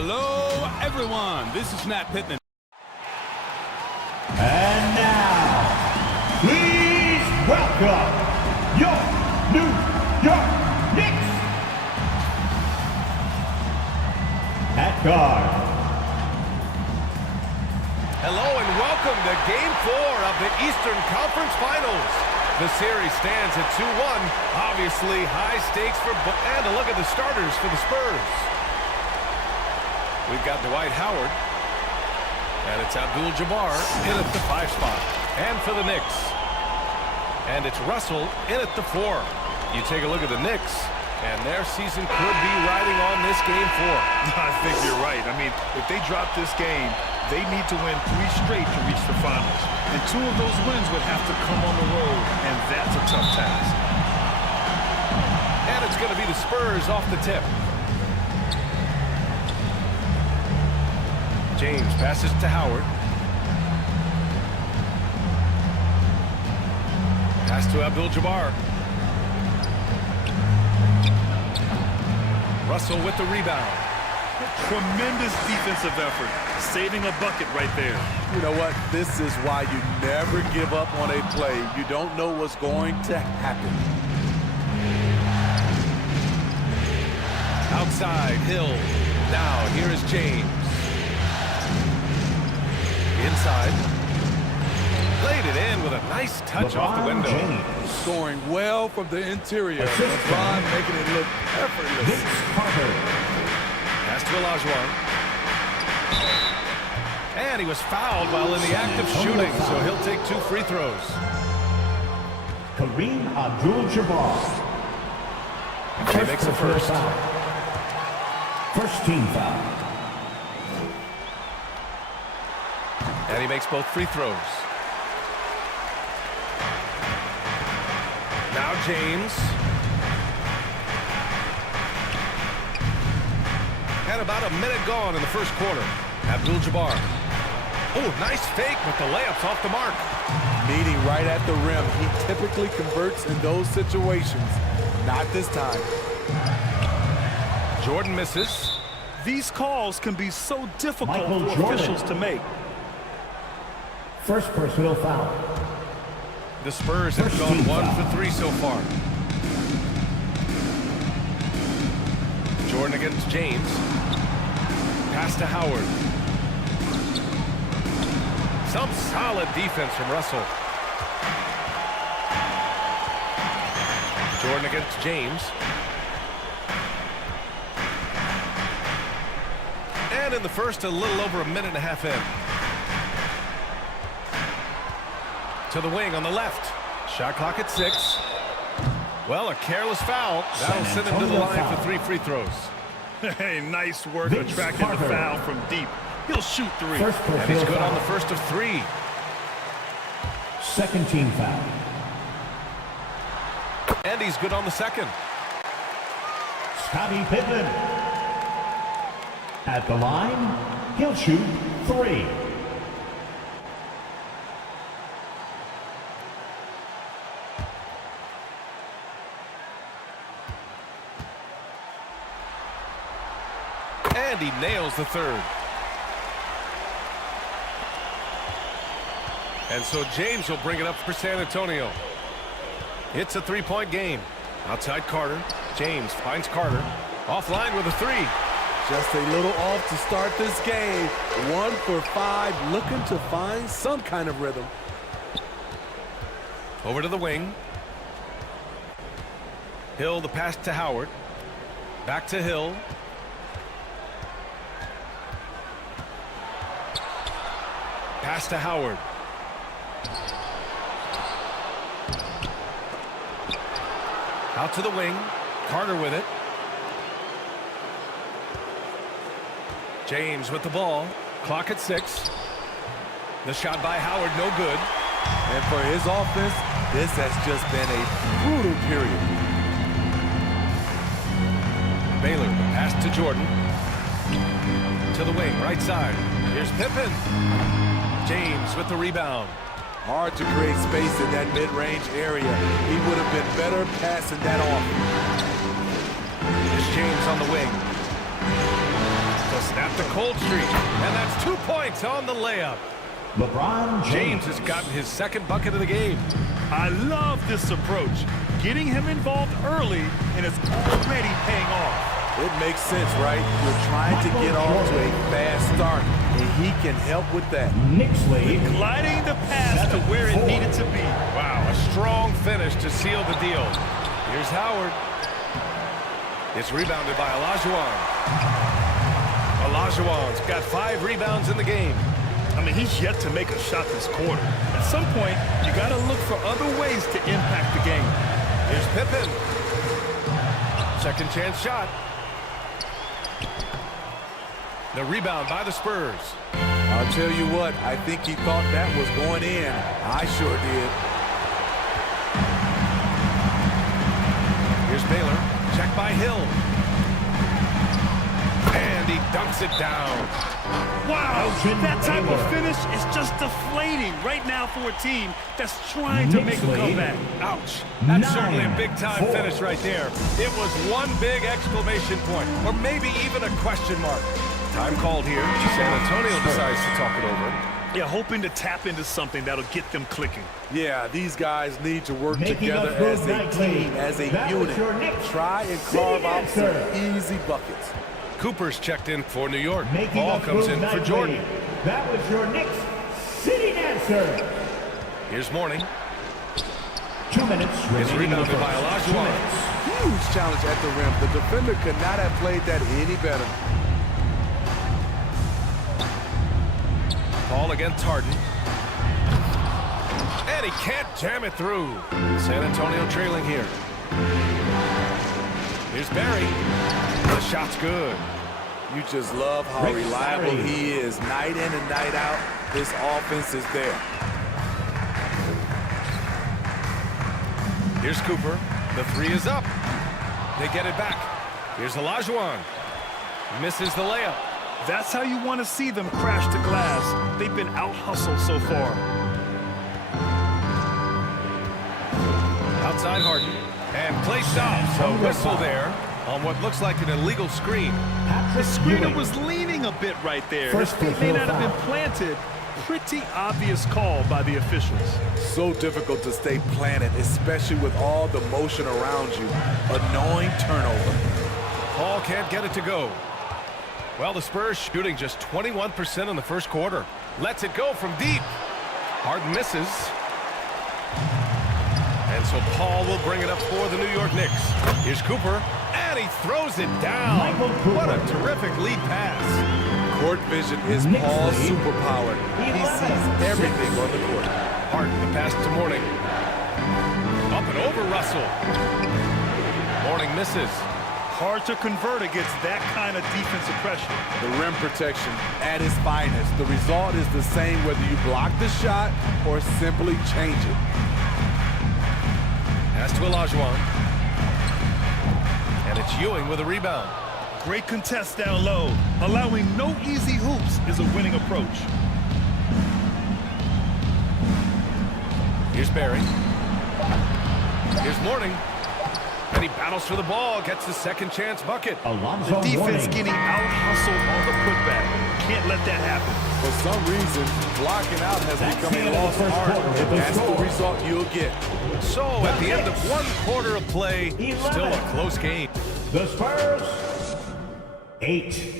Hello, everyone. This is Matt Pittman. And now, please welcome your New York Knicks. At guard. Hello and welcome to Game 4 of the Eastern Conference Finals. The series stands at 2-1. Obviously, high stakes for both. And a look at the starters for the Spurs. We've got Dwight Howard. And it's Abdul-Jabbar in at the 5 spot. And for the Knicks. And it's Russell in at the 4. You take a look at the Knicks, and their season could be riding on this Game 4. I think you're right. I mean, if they drop this game, they need to win 3 straight to reach the finals. And 2 of those wins would have to come on the road, and that's a tough task. And it's going to be the Spurs off the tip. James passes to Howard. Pass to Abdul-Jabbar. Russell with the rebound. Tremendous defensive effort. Saving a bucket right there. You know what? This is why you never give up on a play. You don't know what's going to happen. Outside, Hill. Now, here is James. Inside. Laid it in with a nice touch off the window. James. Scoring well from the interior. LeBron making it look effortless. Pass to Olajuwon. And he was fouled while in the act of shooting, so he'll take 2 free throws. Kareem Abdul-Jabbar. He makes the first. First team foul. And he makes both free throws. Now James. And about a minute gone in the first quarter. Abdul-Jabbar. Oh, nice fake, but the layup's off the mark. Meeting right at the rim. He typically converts in those situations. Not this time. Jordan misses. These calls can be so difficult Michael for Jordan. officials to make. First personal foul. The Spurs have gone 1 for 3 so far. Jordan against James. Pass to Howard. Some solid defense from Russell. Jordan against James. And in the first, a little over a minute and a half in. To the wing on the left. Shot clock at 6. Well, a careless foul. That'll send him to the line for 3 free throws. Hey, nice work Vince attracting Carter. the foul from deep. He'll shoot 3. And he's good on the first of 3. Second team foul. And he's good on the second. Scottie Pippen. At the line, he'll shoot 3. And he nails the third. And so James will bring it up for San Antonio. It's a 3-point game. Outside Carter. James finds Carter. Offline with a 3. Just a little off to start this game. 1 for 5, looking to find some kind of rhythm. Over to the wing. Hill, the pass to Howard. Back to Hill. Pass to Howard. Out to the wing. Carter with it. James with the ball. Clock at 6. The shot by Howard, no good. And for his offense, this has just been a brutal period. Baylor, pass to Jordan. To the wing, right side. Here's Pippen. James with the rebound. Hard to create space in that mid-range area. He would have been better passing that off. Here's James on the wing. To Snap the cold streak. And that's 2 points on the layup. LeBron James James. has gotten his second bucket of the game. I love this approach. Getting him involved early, and it's already paying off. It makes sense, right? You're trying to get off to a fast start, and he can help with that. Knicks lead. Gliding the pass to where it needed to be. Wow, a strong finish to seal the deal. Here's Howard. It's rebounded by Olajuwon. Olajuwon's got 5 rebounds in the game. I mean, he's yet to make a shot this quarter. At some point, you got to look for other ways to impact the game. Here's Pippen. Second chance shot. The rebound by the Spurs. I'll tell you what, I think he thought that was going in. I sure did. Here's Baylor. Check by Hill. And he dunks it down. Wow, that type of finish is just deflating right now for a team that's trying to make a comeback. Ouch. That's certainly a big-time finish right there. It was one big exclamation point, or maybe even a question mark. Time called here. San Antonio decides to talk it over. Yeah, hoping to tap into something that'll get them clicking. Yeah, these guys need to work together as a team, as a unit. Try and carve out some easy buckets. Cooper's checked in for New York. Ball comes in for Jordan. That was your Knicks sitting answer. Here's Mourning. 2 minutes. It's rebounded by Olajuwon. Huge challenge at the rim. The defender could not have played that any better. Ball against Harden. And he can't jam it through. San Antonio trailing here. Here's Barry. The shot's good. You just love how reliable he is. Night in and night out, this offense is there. Here's Cooper. The 3 is up. They get it back. Here's Olajuwon. Misses the layup. That's how you want to see them crash the glass. They've been out-hustled so far. Outside Harden. And play stops. A whistle there on what looks like an illegal screen. The screener was leaning a bit right there. His feet may not have been planted. Pretty obvious call by the officials. So difficult to stay planted, especially with all the motion around you. Annoying turnover. Paul can't get it to go. Well, the Spurs shooting just 21% in the first quarter. Lets it go from deep. Harden misses. And so Paul will bring it up for the New York Knicks. Here's Cooper, and he throws it down. What a terrific lead pass. Court vision is Paul's superpower. He sees everything on the court. Harden, the pass to Mourning. Up and over Russell. Mourning misses. Hard to convert against that kind of defensive pressure. The rim protection at its finest. The result is the same whether you block the shot or simply change it. Pass to Olajuwon. And it's Ewing with a rebound. Great contest down low. Allowing no easy hoops is a winning approach. Here's Barry. Here's Mourning. And he battles for the ball, gets the second chance bucket. The defense getting out-hustled on the putback. Can't let that happen. For some reason, blocking out has become a lost art, and that's the result you'll get. So, at the end of one quarter of play, still a close game. The Spurs, 8.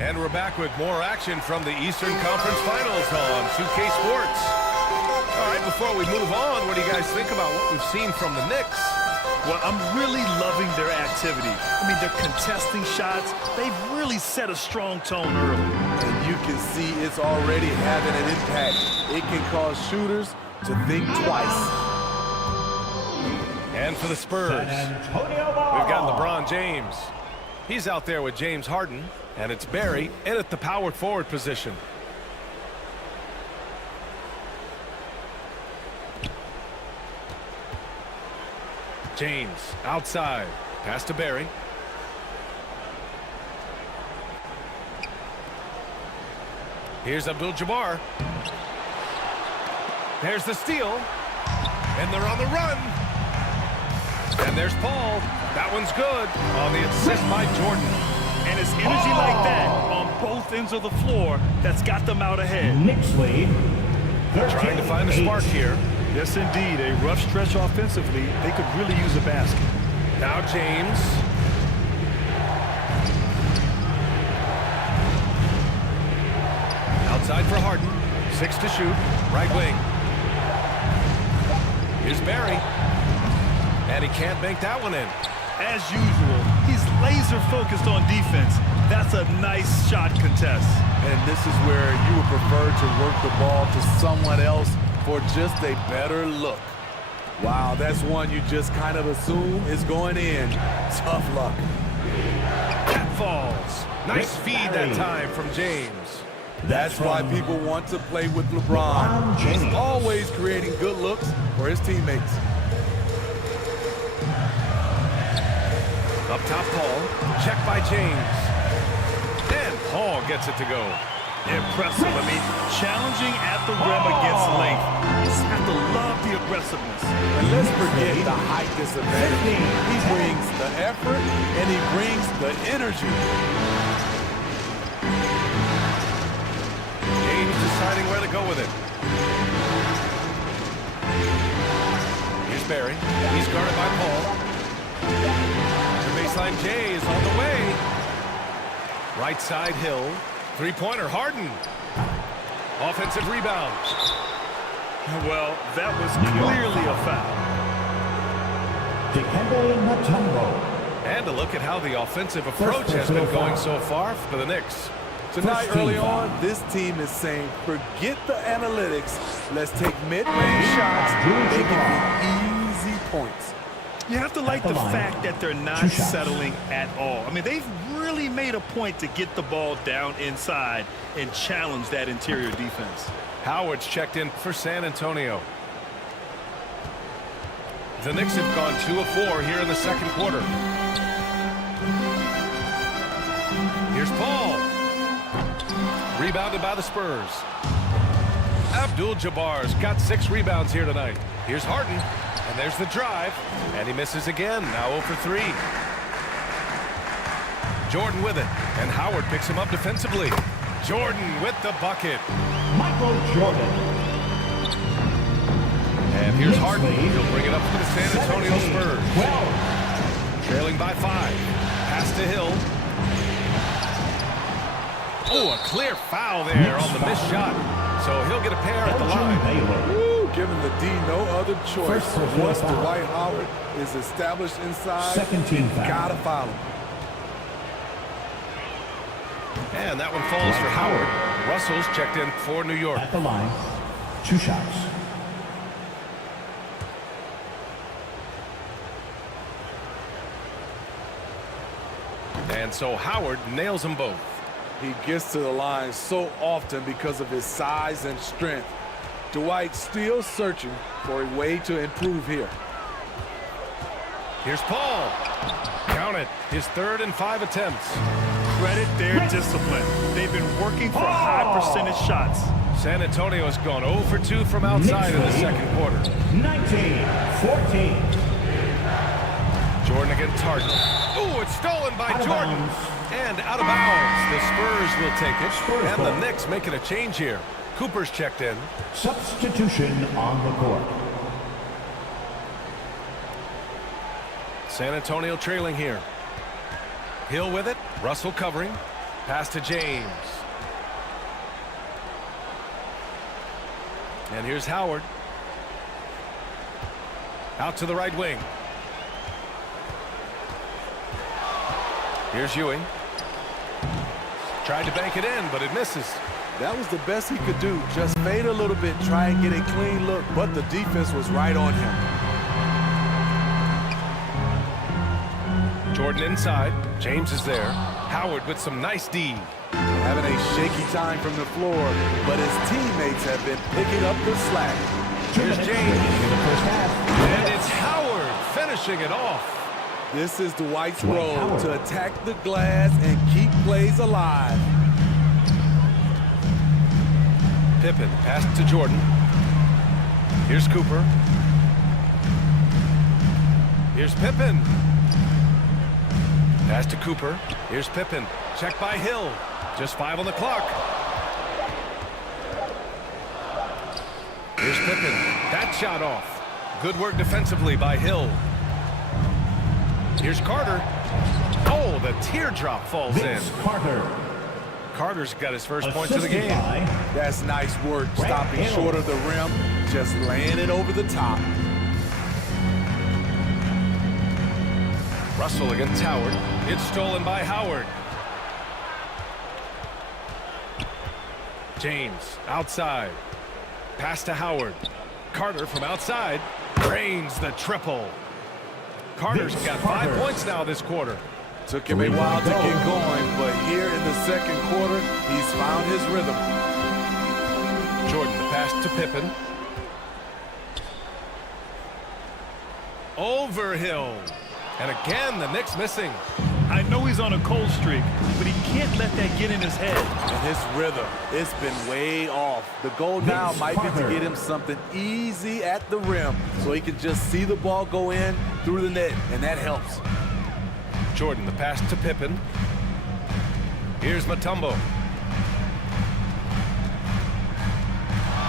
And we're back with more action from the Eastern Conference Finals on 2K Sports. All right, before we move on, what do you guys think about what we've seen from the Knicks? Well, I'm really loving their activity. I mean, they're contesting shots. They've really set a strong tone early. And you can see it's already having an impact. It can cause shooters to think twice. And for the Spurs, we've got LeBron James. He's out there with James Harden. And it's Barry in at the power forward position. James outside. Pass to Barry. Here's Abdul-Jabbar. There's the steal. And they're on the run. And there's Paul. That one's good on the assist by Jordan. And it's energy like that on both ends of the floor that's got them out ahead. Knicks lead. Trying to find a spark here. Yes, indeed. A rough stretch offensively. They could really use a basket. Now James. Outside for Harden. 6 to shoot. Right wing. Here's Barry. And he can't bank that one in. As usual, he's laser focused on defense. That's a nice shot contest. And this is where you would prefer to work the ball to someone else for just a better look. Wow, that's one you just kind of assume is going in. Tough luck. That falls. Nice feed that time from James. That's why people want to play with LeBron. He's always creating good looks for his teammates. Up top, Paul. Check by James. And Paul gets it to go. Impressive. I mean, challenging at the rim against length. You just have to love the aggressiveness. And let's forget the height disadvantage. He brings the effort and he brings the energy. James deciding where to go with it. Here's Barry. He's guarded by Paul. The baseline J is on the way. Right side Hill. Three-pointer Harden. Offensive rebound. Well, that was clearly a foul. And a look at how the offensive approach has been going so far for the Knicks. Tonight, early on, this team is saying, forget the analytics. Let's take mid-range shots. They can be easy points. You have to like the fact that they're not settling at all. I mean, they've really made a point to get the ball down inside and challenge that interior defense. Howard's checked in for San Antonio. The Knicks have gone 2 of 4 here in the second quarter. Here's Paul. Rebounded by the Spurs. Abdul-Jabbar's got 6 rebounds here tonight. Here's Harden. And there's the drive. And he misses again. Now 0 for 3. Jordan with it. And Howard picks him up defensively. Jordan with the bucket. Michael Jordan. And here's Harden. He'll bring it up for the San Antonio Spurs. Trailing by 5. Pass to Hill. Oh, a clear foul there on the missed shot. So he'll get a pair at the line. Woo, giving the D no other choice. Once Dwight Howard is established inside, you gotta foul him. And that one falls for Howard. Russell's checked in for New York. At the line, 2 shots. And so Howard nails them both. He gets to the line so often because of his size and strength. Dwight still searching for a way to improve here. Here's Paul. Count it. His 3rd and 5 attempts. Credit their discipline. They've been working for high percentage shots. San Antonio has gone 0 for 2 from outside in the second quarter. 19-14. Jordan against Harden. Oh, it's stolen by Jordan. And out of bounds. The Spurs will take it. And the Knicks making a change here. Cooper's checked in. Substitution on the court. San Antonio trailing here. Hill with it. Russell covering. Pass to James. And here's Howard. Out to the right wing. Here's Ewing. Tried to bank it in, but it misses. That was the best he could do. Just fade a little bit, try and get a clean look, but the defense was right on him. Jordan inside. James is there. Howard with some nice D. Having a shaky time from the floor, but his teammates have been picking up the slack. Here's James. And it's Howard finishing it off. This is Dwight's role, to attack the glass and keep plays alive. Pippen, pass to Jordan. Here's Cooper. Here's Pippen. Pass to Cooper. Here's Pippen. Check by Hill. Just 5 on the clock. Here's Pippen. That shot off. Good work defensively by Hill. Here's Carter. Oh, the teardrop falls in. Carter's got his first points of the game. That's nice work, stopping short of the rim, just laying it over the top. Russell against Howard. It's stolen by Howard. James outside. Pass to Howard. Carter from outside. Drains the triple. Carter's got 5 points now this quarter. Took him a while to get going, but here in the second quarter, he's found his rhythm. Jordan, the pass to Pippen. Over Hill. And again, the Knicks missing. I know he's on a cold streak, but he can't let that get in his head. And his rhythm, it's been way off. The goal now might be to get him something easy at the rim so he can just see the ball go in through the net, and that helps. Jordan, the pass to Pippen. Here's Mutombo.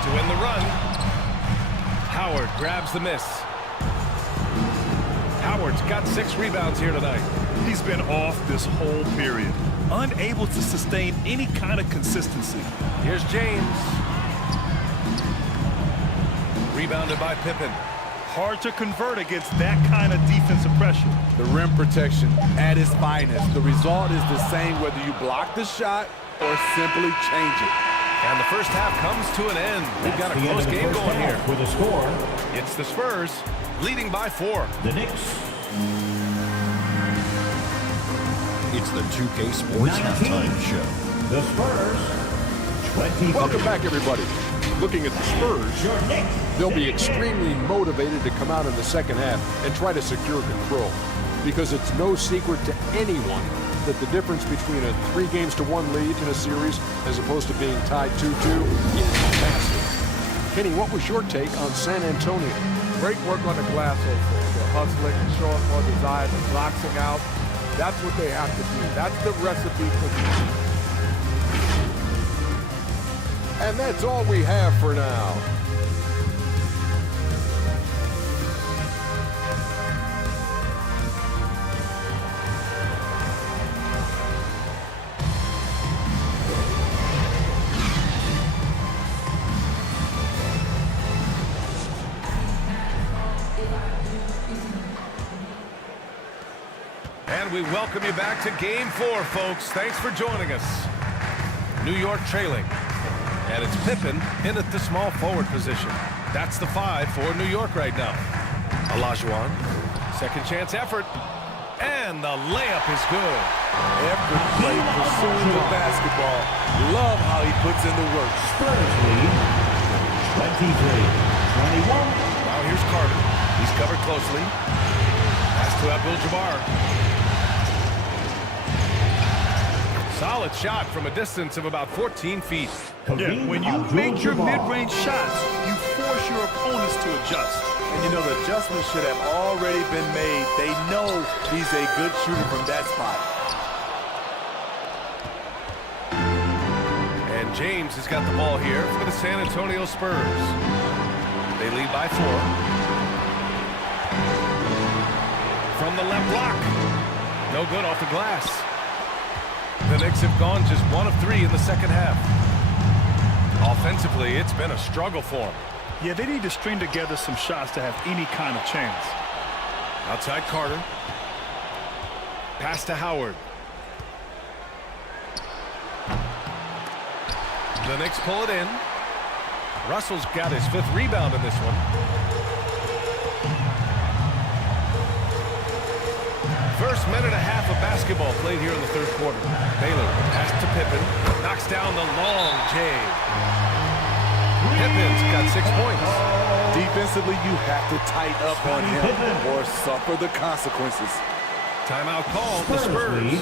To win the run. Howard grabs the miss. Howard's got 6 rebounds here tonight. He's been off this whole period, unable to sustain any kind of consistency. Here's James. Rebounded by Pippen. Hard to convert against that kind of defensive pressure. The rim protection at its finest. The result is the same whether you block the shot or simply change it. And the first half comes to an end. We've got a close game going here. For the score, It's the Spurs leading by 4. the Knicks. It's the 2K Sports 19. Halftime Show. The Spurs, 20. Welcome back, everybody. Looking at the Spurs, Your Knicks. they'll be extremely motivated to come out in the second half and try to secure control. Because it's no secret to anyone that the difference between a 3-1 lead in a series as opposed to being tied 2-2 is massive. Kenny, what was your take on San Antonio? Great work on the glass also. They're hustling and showing more desire and boxing out. That's what they have to do. That's the recipe for the. And that's all we have for now. And we welcome you back to Game 4, folks. Thanks for joining us. New York trailing. And it's Pippen in at the small forward position. That's the 5 for New York right now. Olajuwon, second chance effort. And the layup is good. Every play pursuing the basketball. Love how he puts in the work. Spurs lead, 23-21. Now here's Carter. He's covered closely. Pass to Abdul-Jabbar. Solid shot from a distance of about 14 feet. Yeah, when you make your mid-range shots, you force your opponents to adjust. And you know the adjustments should have already been made. They know he's a good shooter from that spot. And James has got the ball here for the San Antonio Spurs. They lead by 4. From the left block. No good off the glass. The Knicks have gone just 1 of 3 in the second half. Offensively, it's been a struggle for them. Yeah, they need to string together some shots to have any kind of chance. Outside Carter. Pass to Howard. The Knicks pull it in. Russell's got his 5th rebound in this one. First minute and a half of basketball played here in the third quarter. Baylor pass to Pippen. Knocks down the long J. Pippen's got 6 points. Defensively, you have to tighten up on him or suffer the consequences. Timeout call, the Spurs.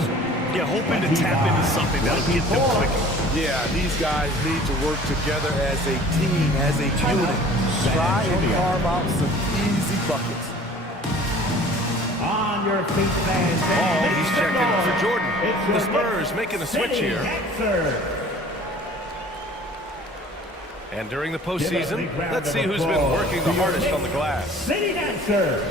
Yeah, hoping to tap into something that'll get them quick. Yeah, these guys need to work together as a team, as a unit. Try and carve out some easy buckets. On your feet, fans. Ball, he's checking for Jordan. The Spurs making a switch here. And during the postseason, let's see who's been working the hardest on the glass. City Dancer.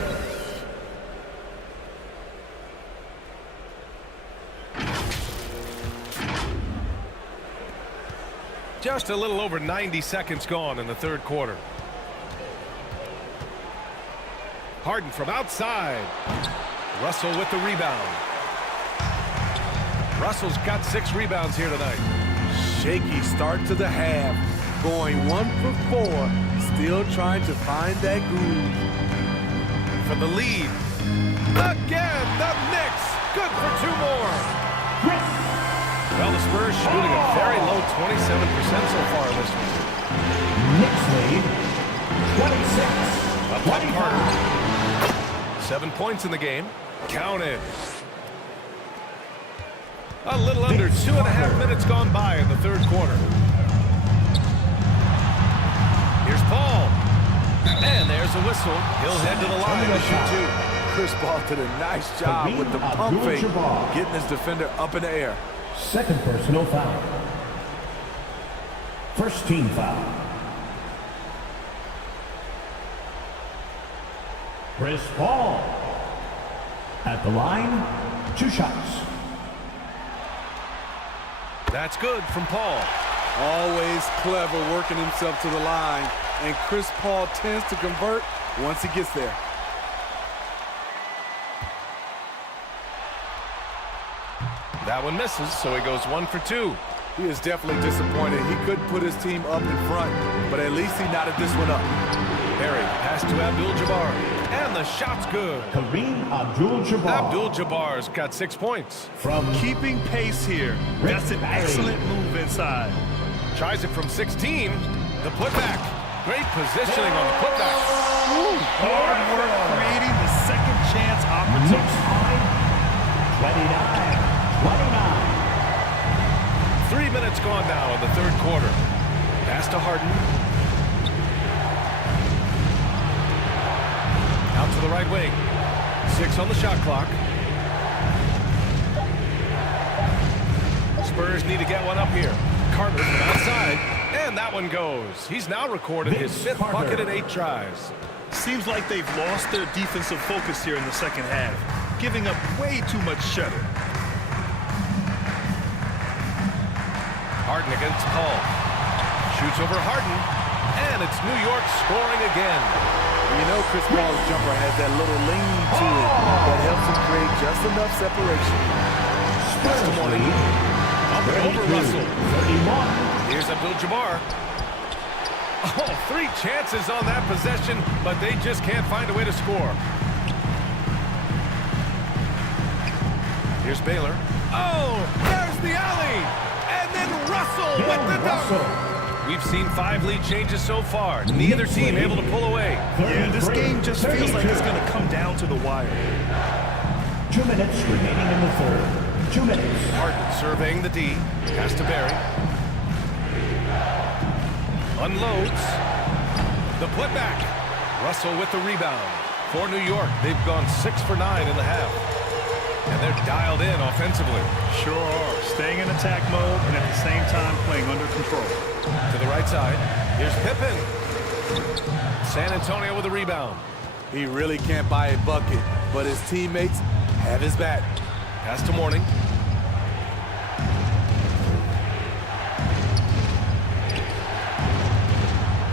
Just a little over 90 seconds gone in the third quarter. Harden from outside. Russell with the rebound. Russell's got 6 rebounds here tonight. Shaky start to the half. Going 1 for 4. Still trying to find that groove. For the lead. Again, the Knicks. Good for 2 more. Well, the Spurs shooting a very low 27% so far in this one. Knicks lead 26. Up top Carter. 7 points in the game. Counted. A little under 2.5 minutes gone by in the third quarter. Here's Paul. And there's a whistle. He'll head to the line to shoot 2. Chris Paul did a nice job with the pump fake, getting his defender up in the air. Second personal foul. First team foul. Chris Paul. At the line, 2 shots. That's good from Paul. Always clever working himself to the line. And Chris Paul tends to convert once he gets there. That one misses, so he goes 1 for 2. He is definitely disappointed. He couldn't put his team up in front, but at least he knotted this one up. Perry, pass to Abdul-Jabbar, and the shot's good. Kareem Abdul-Jabbar. Abdul-Jabbar's got 6 points. From Keeping pace here. That's an excellent move inside. Tries it from 16. The putback. Great positioning on the putback. Hard work creating the second chance Knicks opportunity. high, 29. 3 minutes gone now in the third quarter. Pass to Harden. Out to the right wing. 6 on the shot clock. Spurs need to get one up here. Carter from outside. And that one goes. He's now recorded his 5th bucket in 8 tries. Seems like they've lost their defensive focus here in the second half, giving up way too much shutter. Harden against Paul. Shoots over Harden. And it's New York scoring again. You know Chris Paul's jumper has that little lean to it that helps him create just enough separation. Spurs lead. Up and over Russell. 31. Here's Abdul-Jabbar. Oh, 3 chances on that possession, but they just can't find a way to score. Here's Baylor. Oh, there's the alley. And then Russell with the dunk. We've seen 5 lead changes so far. Neither team able to pull away. Yeah, this game just feels like it's going to come down to the wire. 2 minutes remaining in the third. 2 minutes. Harden surveying the D. Pass to Barry. Unloads. The putback. Russell with the rebound. For New York, they've gone 6 for 9 in the half. And they're dialed in offensively. Sure are. Staying in attack mode and at the same time playing under control. To the right side. Here's Pippen. San Antonio with a rebound. He really can't buy a bucket, but his teammates have his back. Pass to Mourning.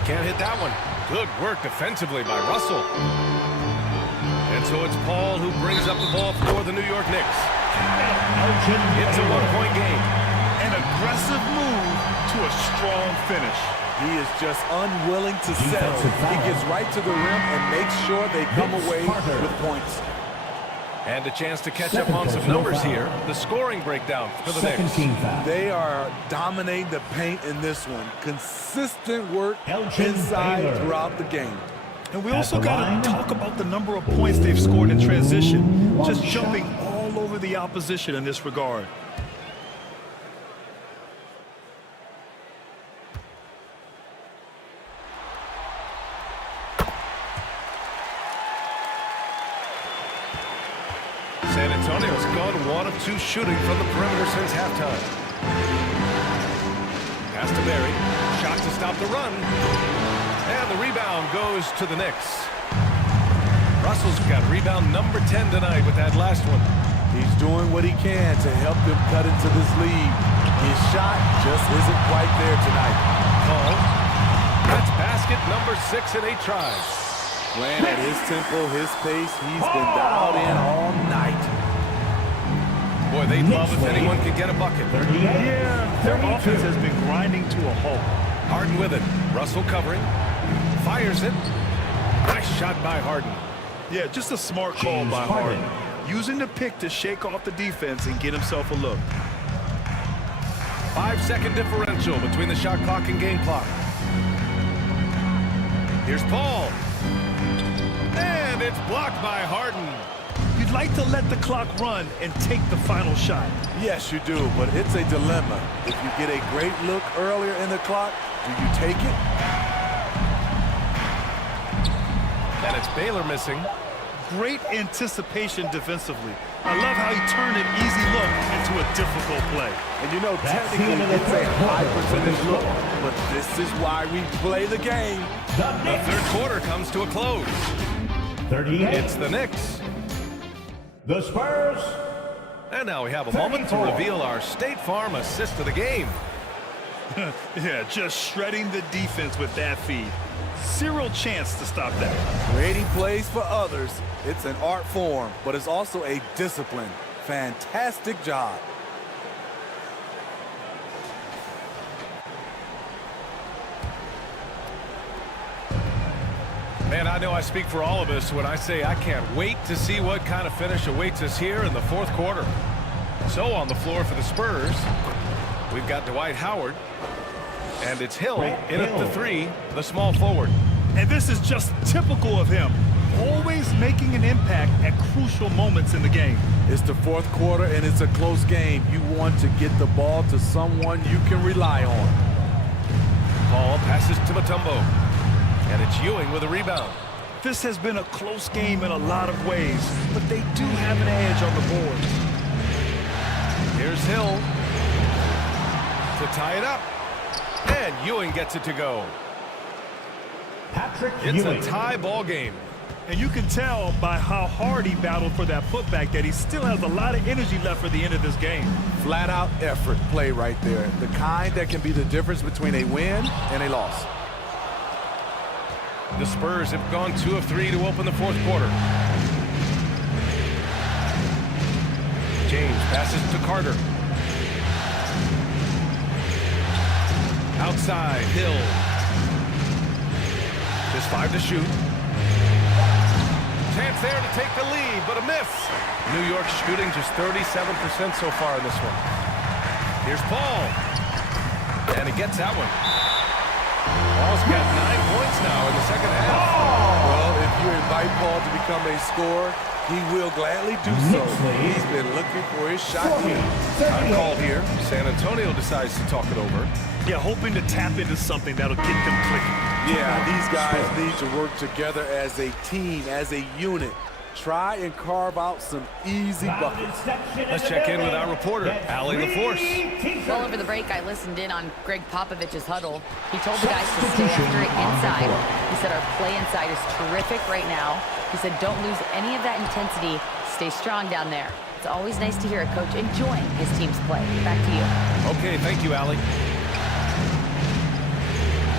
Can't hit that one. Good work defensively by Russell. And so it's Paul who brings up the ball for the New York Knicks. It's a 1-point game. An aggressive move to a strong finish. He is just unwilling to settle. He gets right to the rim and makes sure they come away with points. And a chance to catch up on some numbers here. The scoring breakdown for the Knicks. They are dominating the paint in this one. Consistent work inside throughout the game. And we also got to talk about the number of points they've scored in transition. Just jumping all the opposition in this regard. San Antonio's gone 1 of 2 shooting from the perimeter since halftime. Pass to Barry. Shot to stop the run. And the rebound goes to the Knicks. Russell's got rebound number 10 tonight with that last one. He's doing what he can to help them cut into this lead. His shot just isn't quite there tonight. Call. That's basket number 6 in 8 tries. Playing at his tempo, his pace, he's been dialed in all night. Boy, they'd love if anyone could get a bucket. Yeah, their offense has been grinding to a halt. Harden with it. Russell covering. Fires it. Nice shot by Harden. Yeah, just a smart call by Harden. Using the pick to shake off the defense and get himself a look. 5-second differential between the shot clock and game clock. Here's Paul. And it's blocked by Harden. You'd like to let the clock run and take the final shot. Yes, you do, but it's a dilemma. If you get a great look earlier in the clock, do you take it? And it's Baylor missing. Great anticipation defensively. I love how he turned an easy look into a difficult play. And you know, technically it's a high percentage look, but this is why we play the game. The third quarter comes to a close. 38. It's the Knicks. The Spurs. And now we have a moment to reveal our State Farm assist of the game. Yeah, just shredding the defense with that feed. Zero chance to stop that. Creating plays for others, it's an art form, but it's also a discipline. Fantastic job. Man, I know I speak for all of us when I say I can't wait to see what kind of finish awaits us here in the fourth quarter. So on the floor for the Spurs, we've got Dwight Howard, and it's Hill in at the 3, the small forward. And this is just typical of him, always making an impact at crucial moments in the game. It's the fourth quarter, and it's a close game. You want to get the ball to someone you can rely on. Paul passes to Mutombo, and it's Ewing with a rebound. This has been a close game in a lot of ways, but they do have an edge on the boards. Here's Hill to tie it up, and Ewing gets it to go. Patrick It's Ewing. a tie ball game. And you can tell by how hard he battled for that putback that he still has a lot of energy left for the end of this game. Flat out effort play right there. The kind that can be the difference between a win and a loss. The Spurs have gone 2 of 3 to open the fourth quarter. James passes to Carter. Outside, Hill. Just 5 to shoot. Chance there to take the lead, but a miss. New York shooting just 37% so far in this one. Here's Paul. And he gets that one. Paul's got 9 points now in the second half. Well, if you invite Paul to become a scorer, he will gladly do so. He's been looking for his shot here. Time called here. San Antonio decides to talk it over. Yeah, hoping to tap into something that'll get them clicking. Yeah, these guys need to work together as a team, as a unit. Try and carve out some easy buckets. Let's check in with our reporter, Allie LaForce. Well, over the break, I listened in on Greg Popovich's huddle. He told the guys to stay after it inside. He said our play inside is terrific right now. He said don't lose any of that intensity. Stay strong down there. It's always nice to hear a coach enjoying his team's play. Back to you. Okay, thank you, Allie.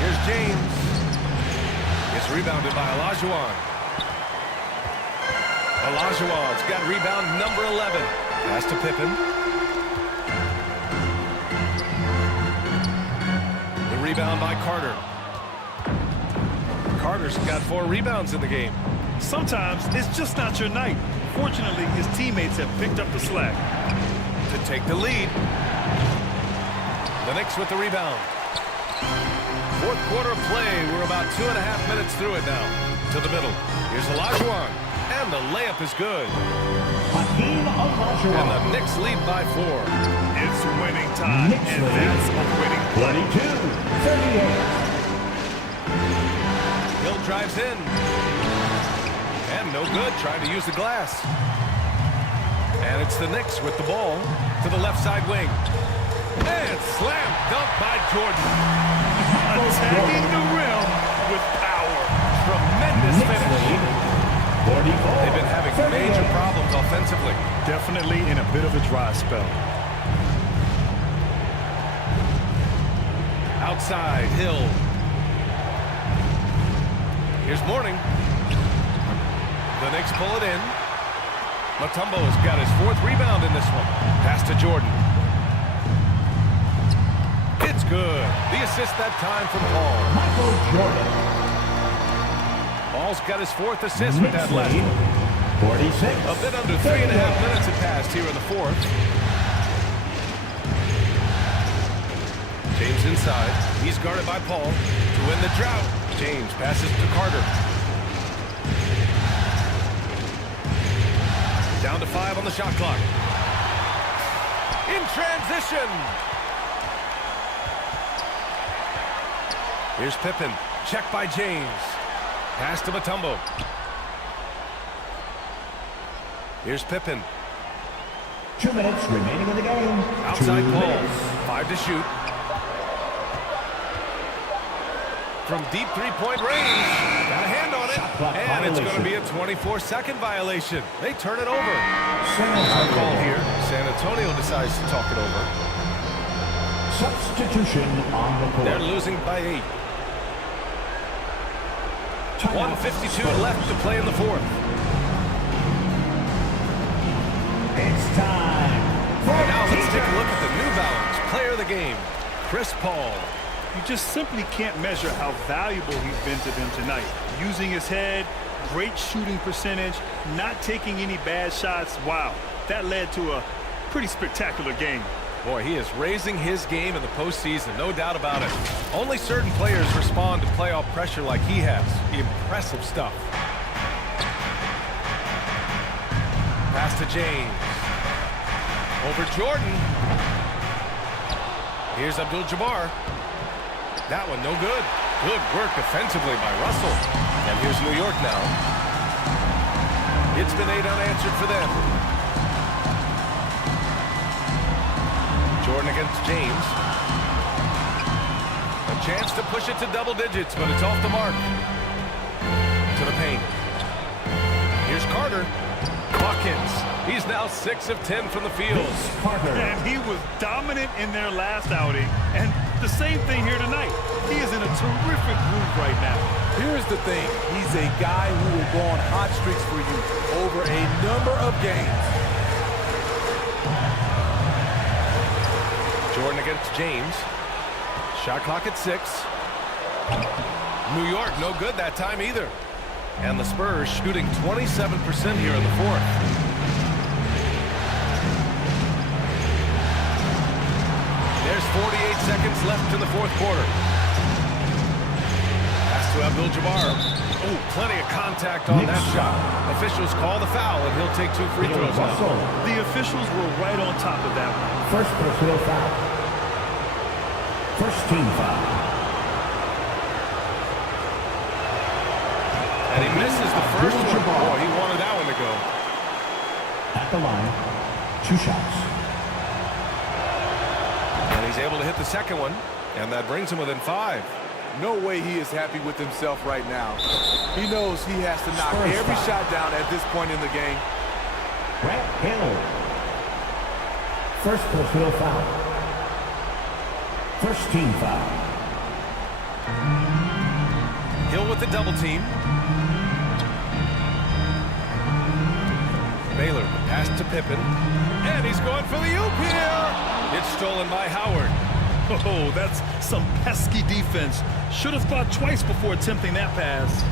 Here's James. It's rebounded by Olajuwon. Olajuwon's got rebound number 11. Pass to Pippen. The rebound by Carter. Carter's got 4 rebounds in the game. Sometimes it's just not your night. Fortunately, his teammates have picked up the slack. To take the lead. The Knicks with the rebound. Fourth quarter of play. We're about 2.5 minutes through it now. To the middle. Here's Olajuwon. And the layup is good. Hakeem Olajuwon. And the Knicks lead by 4. It's winning time, Knicks and lead. that's a winning play. 42-38. Hill drives in. And no good, trying to use the glass. And it's the Knicks with the ball to the left side wing. And slam dunk by Jordan. Attacking the rim with power. Tremendous Knicks finish. lead. 44. They've been having major problems offensively. Definitely in a bit of a dry spell. Outside, Hill. Here's Mourning. The Knicks pull it in. Mutombo's got his 4th rebound in this one. Pass to Jordan. It's good. The assist that time from Paul. Michael Jordan. Paul's got his 4th assist with that last lead. one. 46. A bit under 3.5 minutes have passed here in the 4th. James inside. He's guarded by Paul to win the drought. James passes to Carter. Down to 5 on the shot clock. In transition. Here's Pippen. Check by James. Pass to Mutombo. Here's Pippen. 2 minutes remaining in the game. Outside 2 Paul. minutes. 5 to shoot. From deep three-point range. Got a hand on it. Shot clock And it's going to be violation. a 24-second violation. They turn it over. San Our call Antonio. here. San Antonio decides to talk it over. Substitution on the court. They're losing by 8. Timeout. 1:52 left to play in the 4th. It's time for Now let's take a teachers. look at the New Balance player of the game, Chris Paul. You just simply can't measure how valuable he's been to them tonight. Using his head, great shooting percentage, not taking any bad shots. Wow, that led to a pretty spectacular game. Boy, he is raising his game in the postseason, no doubt about it. Only certain players respond to playoff pressure like he has. Impressive stuff. Pass to James. Over Jordan. Here's Abdul-Jabbar. That one no good. Good work defensively by Russell. And here's New York now. It's been 8 unanswered for them. Jordan against James. A chance to push it to double digits, but it's off the mark. To the paint. Here's Carter. Hawkins. He's now 6 of 10 from the field. Carter. And he was dominant in their last outing. And the same thing here tonight. He is in a terrific groove right now. Here's the thing. He's a guy who will go on hot streaks for you over a number of games. Jordan against James. Shot clock at 6. New York, no good that time either. And the Spurs shooting 27% here in the 4th. There's 48 seconds left in the 4th quarter. Pass to Abdul-Jabbar. Oh, plenty of contact on that shot. Officials call the foul, and he'll take 2 free throws now. Russell. The officials were right on top of that one. First personal foul. First team foul. And he misses the first one. Boy, he wanted that one to go. At the line. 2 shots. And he's able to hit the second one, and that brings him within 5. No way he is happy with himself right now. He knows he has to knock Spurs every foul. shot down at this point in the game. Grant Hill. First personal foul. First team foul. Hill with the double team. Baylor pass to Pippen. And he's going for the oop here. It's stolen by Howard. Oh, that's some pesky defense. Should have thought twice before attempting that pass.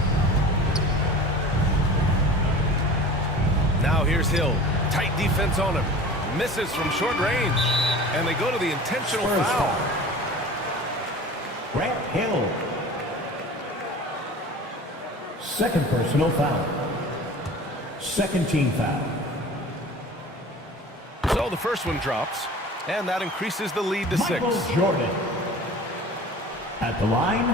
Now here's Hill. Tight defense on him. Misses from short range. And they go to the intentional Spurs foul. foul. Grant Hill. Second personal foul. Second team foul. So the first one drops, and that increases the lead to 6. Michael Jordan. At the line.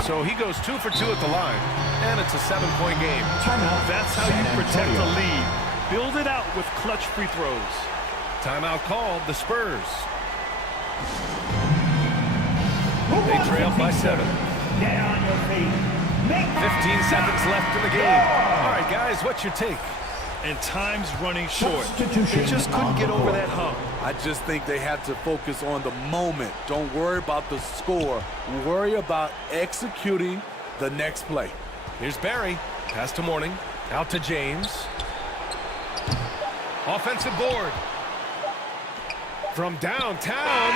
So he goes 2 for 2 at the line, and it's a 7-point game. Timeout. That's how you protect the lead. Build it out with clutch free throws. Timeout called, the Spurs. They trail by 7. Get on your feet. 15 seconds left in the game. All right, guys, what's your take? And time's running short. Substitution They just couldn't get over that hump. I just think they have to focus on the moment. Don't worry about the score. Worry about executing the next play. Here's Barry. Pass to Morning. Out to James. Offensive board. From downtown.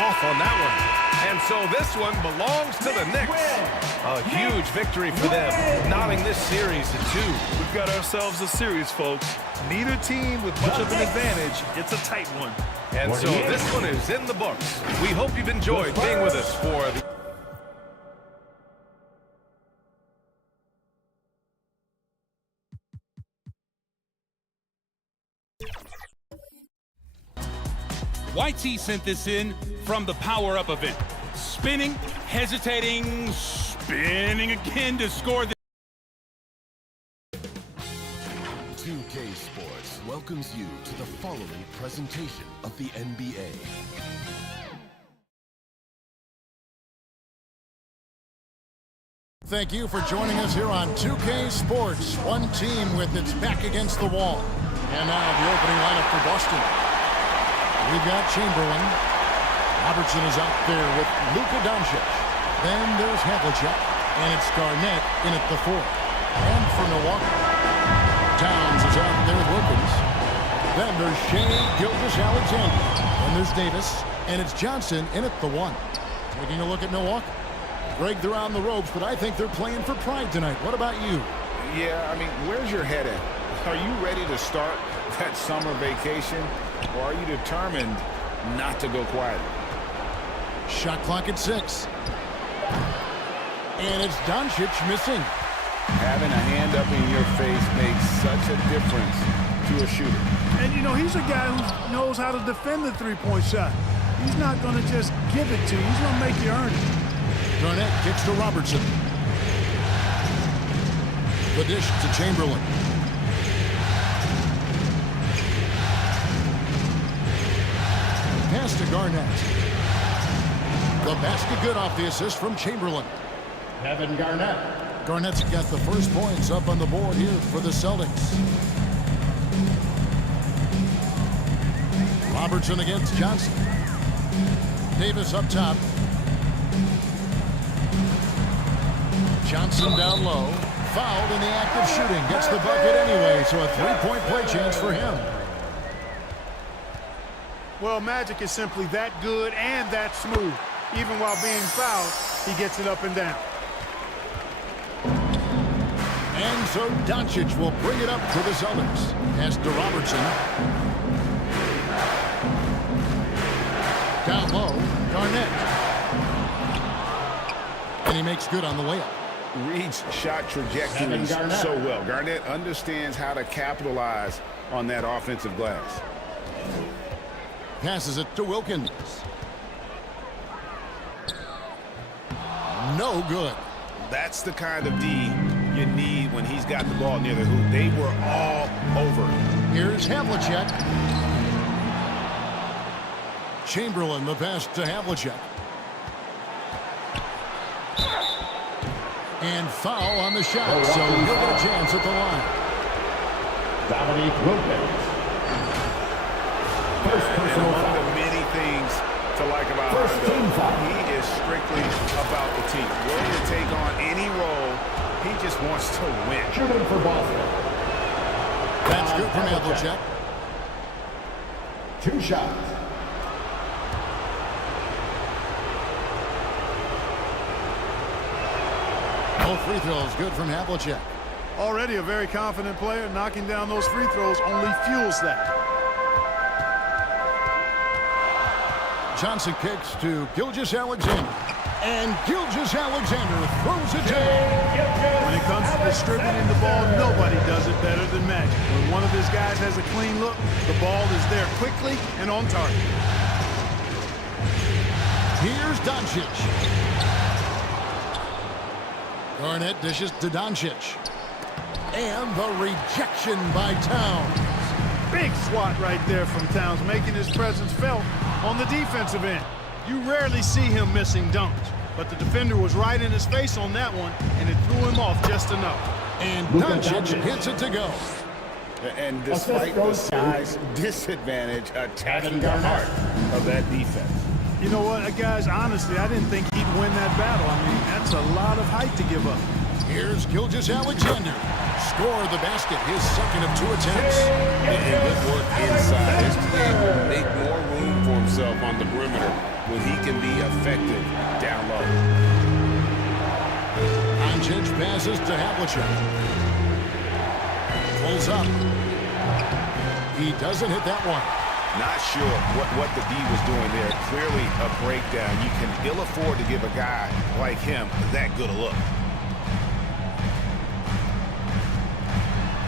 Off on that one. And so this one belongs to the Knicks. A huge victory for them, knotting this series at 2. We've got ourselves a series, folks. Neither team with much of an advantage. It's a tight one. And so this one is in the books. We hope you've enjoyed being with us for the... YT sent this in from the Power Up event. Spinning, hesitating, spinning again to score. 2K Sports welcomes you to the following presentation of the NBA. Thank you for joining us here on 2K Sports. One team with its back against the wall. And now the opening lineup for Boston. We've got Chamberlain. Robertson is out there with Luka Doncic. Then there's Havlicek. And it's Garnett in at the 4. And for Milwaukee, Towns is out there with Wilkins. Then there's Shea Gilgeous-Alexander. Then there's Davis. And it's Johnson in at the 1. Taking a look at Milwaukee. Greg, they're on the ropes, but I think they're playing for pride tonight. What about you? Yeah, I mean, where's your head at? Are you ready to start that summer vacation, or are you determined not to go quietly? Shot clock at 6. And it's Doncic missing. Having a hand up in your face makes such a difference to a shooter. And, you know, he's a guy who knows how to defend the three-point shot. He's not going to just give it to you. He's going to make you earn it. Garnett kicks to Robertson. The dish to Chamberlain. Pass to Garnett. The basket good off the assist from Chamberlain. Kevin Garnett. Garnett's got the first points up on the board here for the Celtics. Robertson against Johnson. Davis up top. Johnson down low. Fouled in the act of shooting. Gets the bucket anyway, so a three-point play chance for him. Well, Magic is simply that good and that smooth. Even while being fouled, he gets it up and down. And so Doncic will bring it up for the Celtics. Pass to Robertson. Down low, Garnett. And he makes good on the layup. Reads shot trajectories so well. Garnett understands how to capitalize on that offensive glass. Passes it to Wilkins. No good. That's the kind of D you need when he's got the ball near the hoop. They were all over. Here's Havlicek. Chamberlain, the pass to Havlicek. And foul on the shot, so he'll get a chance at the line. Dominique Wilkins. First personal one foul. of the many things to like about Hondo, he is strictly about the team. Willing to take on any role. He just wants to win. Shooting for Boston. That's good from Havlicek. 2 shots. No free throws, good from Havlicek. Already a very confident player. Knocking down those free throws only fuels that. Johnson kicks to Gilgeous-Alexander. And Gilgeous-Alexander throws it down. When it comes to distributing the ball, nobody does it better than Magic. When one of his guys has a clean look, the ball is there quickly and on target. Here's Doncic. Garnett dishes to Doncic. And the rejection by Towns. Big swat right there from Towns, making his presence felt on the defensive end. You rarely see him missing dunks, but the defender was right in his face on that one, and it threw him off just enough. And Doncic hits it to go. And despite the size disadvantage, attacking the heart of that defense. You know what, guys, honestly, I didn't think he'd win that battle. I mean, that's a lot of height to give up. Here's Gilgeous-Alexander. Scored the basket, his second of 2 attempts. And good work inside. His team will make more room for himself on the perimeter when he can be effective down low. Doncic passes to Havlicek. Pulls up. He doesn't hit that one. Not sure what the D was doing there. Clearly a breakdown. You can ill afford to give a guy like him that good a look.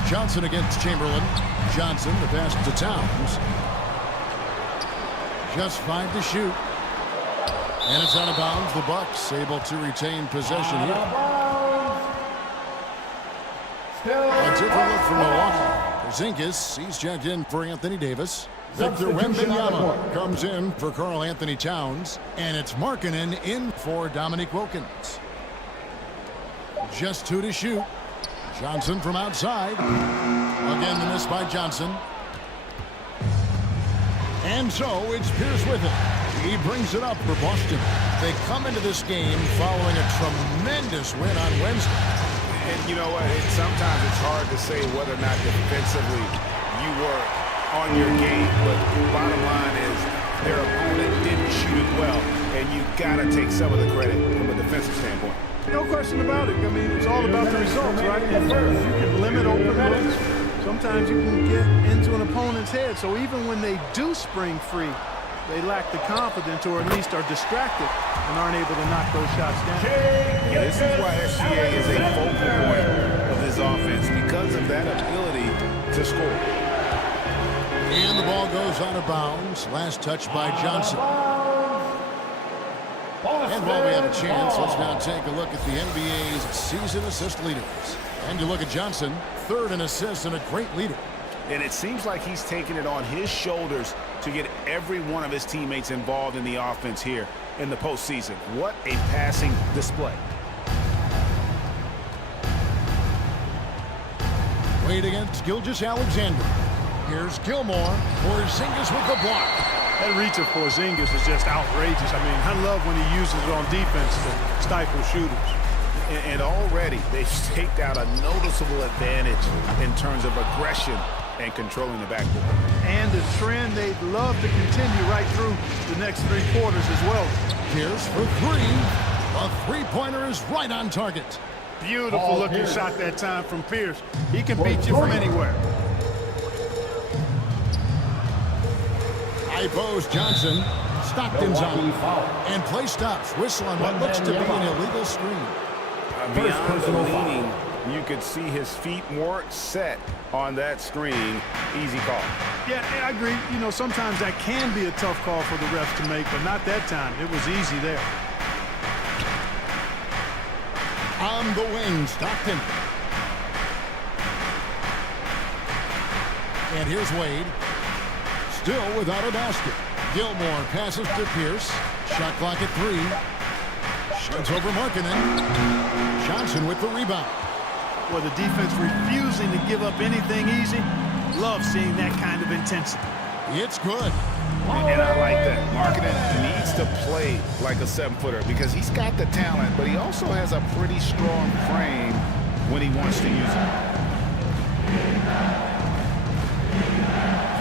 Johnson against Chamberlain. Johnson, the pass to Towns. Just 5 to shoot. And it's out of bounds. The Bucks able to retain possession here. A different look from Milwaukee. Porzingis, he's checked in for Anthony Davis. Victor Wembanyama comes in for Karl Anthony Towns. And it's Markkanen in for Dominique Wilkins. Just 2 to shoot. Johnson from outside. Again, the miss by Johnson. And so it's Pierce with it. He brings it up for Boston. They come into this game following a tremendous win on Wednesday. And you know what? Sometimes it's hard to say whether or not defensively you were on your game. But bottom line is their opponent didn't shoot it well. And you got to take some of the credit from a defensive standpoint. No question about it. I mean, it's all about the results, right? At first, you can limit open looks. Sometimes you can get into an opponent's head. So even when they do spring free, they lack the confidence or at least are distracted and aren't able to knock those shots down. Yeah, this is why SGA is a focal point of this offense because of that ability to score. And the ball goes out of bounds. Last touch by Johnson. And while we have a chance, let's now take a look at the NBA's season assist leaders. And you look at Johnson, 3rd in assists and a great leader. And it seems like he's taking it on his shoulders to get every one of his teammates involved in the offense here in the postseason. What a passing display. Wade against Gilgeous-Alexander. Here's Gilmore. Porzingis with the block. That reach of Porzingis is just outrageous. I mean, I love when he uses it on defense to stifle shooters. And already they've staked out a noticeable advantage in terms of aggression and controlling the backboard. And a trend they'd love to continue right through the next 3 quarters as well. Pierce for 3. A 3-pointer is right on target. Beautiful looking shot that time from Pierce. He can beat you from anywhere. High post Johnson. Stockton's on. And play stops. Whistle on what looks to be an illegal screen. Beyond the leaning, you could see his feet more set on that screen. Easy call. Yeah, I agree. You know, sometimes that can be a tough call for the refs to make, but not that time. It was easy there. On the wing, Stockton. And here's Wade. Still without a basket. Gilmore passes to Pierce. Shot clock at 3. Shoots over Markkanen. Johnson with the rebound. Well, the defense refusing to give up anything easy. Love seeing that kind of intensity. It's good. And I like that. Markkanen needs to play like a 7-footer because he's got the talent, but he also has a pretty strong frame when he wants to use it.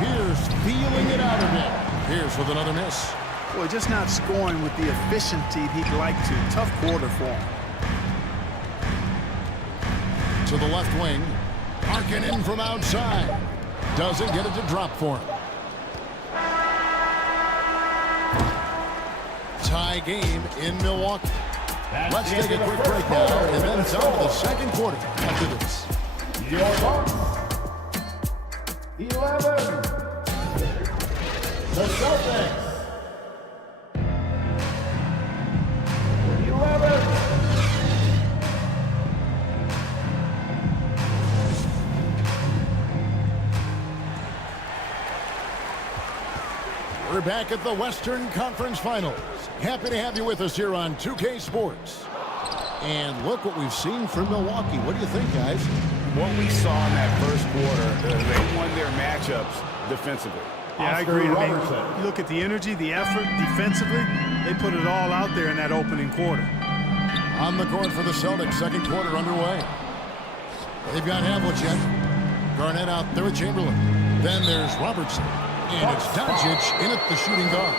Pierce feeling it out of him. Pierce with another miss. Boy, just not scoring with the efficiency he'd like to. Tough quarter for him. To the left wing. Markkanen from outside. Doesn't get it to drop for him. tie game in Milwaukee. Let's take a quick break now, and then it's on to the second quarter after this. Your Bucks, 11. The Celtics, 11. We're back at the Western Conference Finals. Happy to have you with us here on 2K Sports. And look what we've seen from Milwaukee. What do you think, guys? What we saw in that first quarter, they won their matchups defensively. Yeah, I agree. I mean, you look at the energy, the effort defensively, they put it all out there in that opening quarter. On the court for the Celtics, second quarter underway. They've got Havlicek. Garnett out there with Chamberlain. Then there's Robertson. And it's Doncic in at the shooting guard.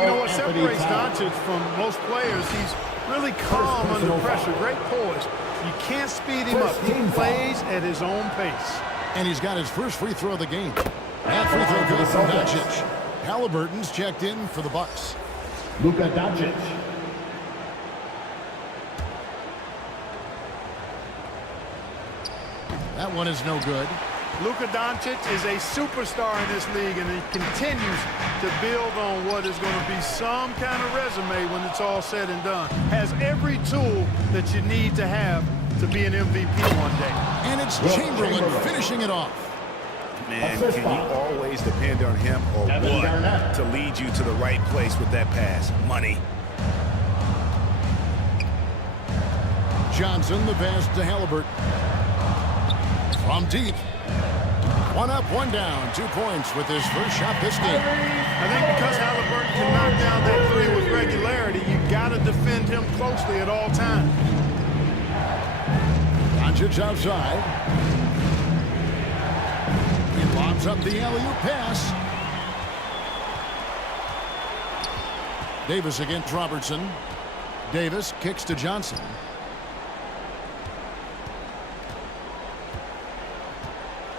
You know what separates Doncic from most players? He's really calm under pressure. Great poise. You can't speed him up. He plays at his own pace. And he's got his first free throw of the game. That free throw good from Doncic. Halliburton's checked in for the Bucks. Luka Doncic. That one is no good. Luka Doncic is a superstar in this league, and he continues to build on what is going to be some kind of resume when it's all said and done. Has every tool that you need to have to be an MVP one day. And it's Chamberlain finishing it off. Man, can you always depend on him or what to lead you to the right place with that pass? Money. Johnson, the pass to Halliburton. From deep. One up, one down. 2 points with his first shot this game. I think because Halliburton can knock down that three with regularity, you've got to defend him closely at all times. Doncic outside. He lobs up the alley-oop pass. Davis against Robertson. Davis kicks to Johnson.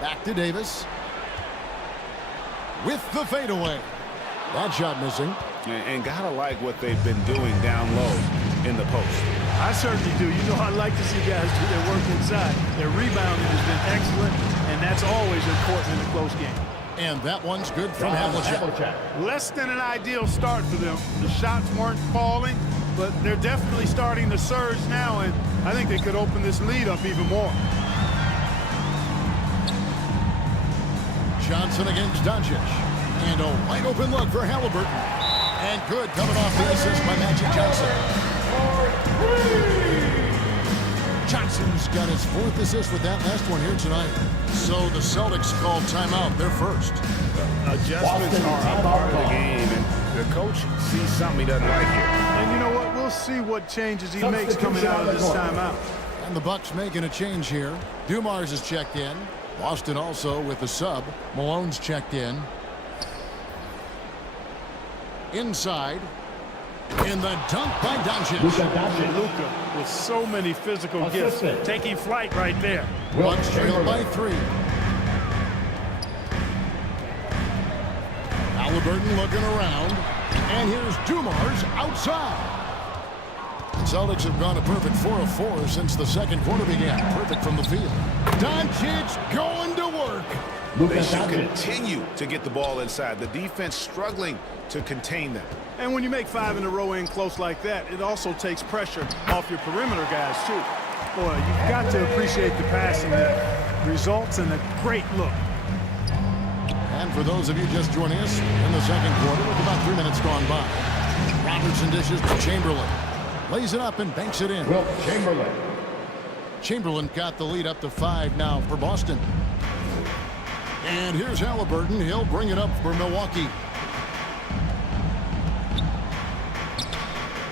Back to Davis. With the fadeaway. That shot missing. And gotta like what they've been doing down low in the post. I certainly do. You know, I like to see guys do their work inside. Their rebounding has been excellent, and that's always important in a close game. And that one's good from Havlicek. Less than an ideal start for them. The shots weren't falling, but they're definitely starting to surge now, and I think they could open this lead up even more. Johnson against Doncic. And a wide open look for Halliburton. And good coming off the assist by Magic Johnson. Johnson's got his 4th assist with that last one here tonight. So the Celtics called timeout. They're first. Adjustments are a part of the game, and the coach sees something he doesn't like here. And you know what? We'll see what changes he makes coming out of this timeout. And the Bucks making a change here. Dumars is checked in. Boston also with the sub. Malone's checked in. Inside. In the dunk by Doncic. Luka with so many physical gifts. Taking flight right there. Bucks trail by 3. Halliburton looking around. And here's Dumars outside. The Celtics have gone a perfect 4 of 4 since the second quarter began. Perfect from the field. Doncic going to work. They should continue to get the ball inside. The defense struggling to contain them. And when you make 5 in a row in close like that, it also takes pressure off your perimeter guys, too. Boy, you've got to appreciate the passing results and a great look. And for those of you just joining us in the second quarter, with about 3 minutes gone by, Robertson dishes to Chamberlain. Lays it up and banks it in. Chamberlain got the lead up to 5 now for Boston. And here's Halliburton. He'll bring it up for Milwaukee.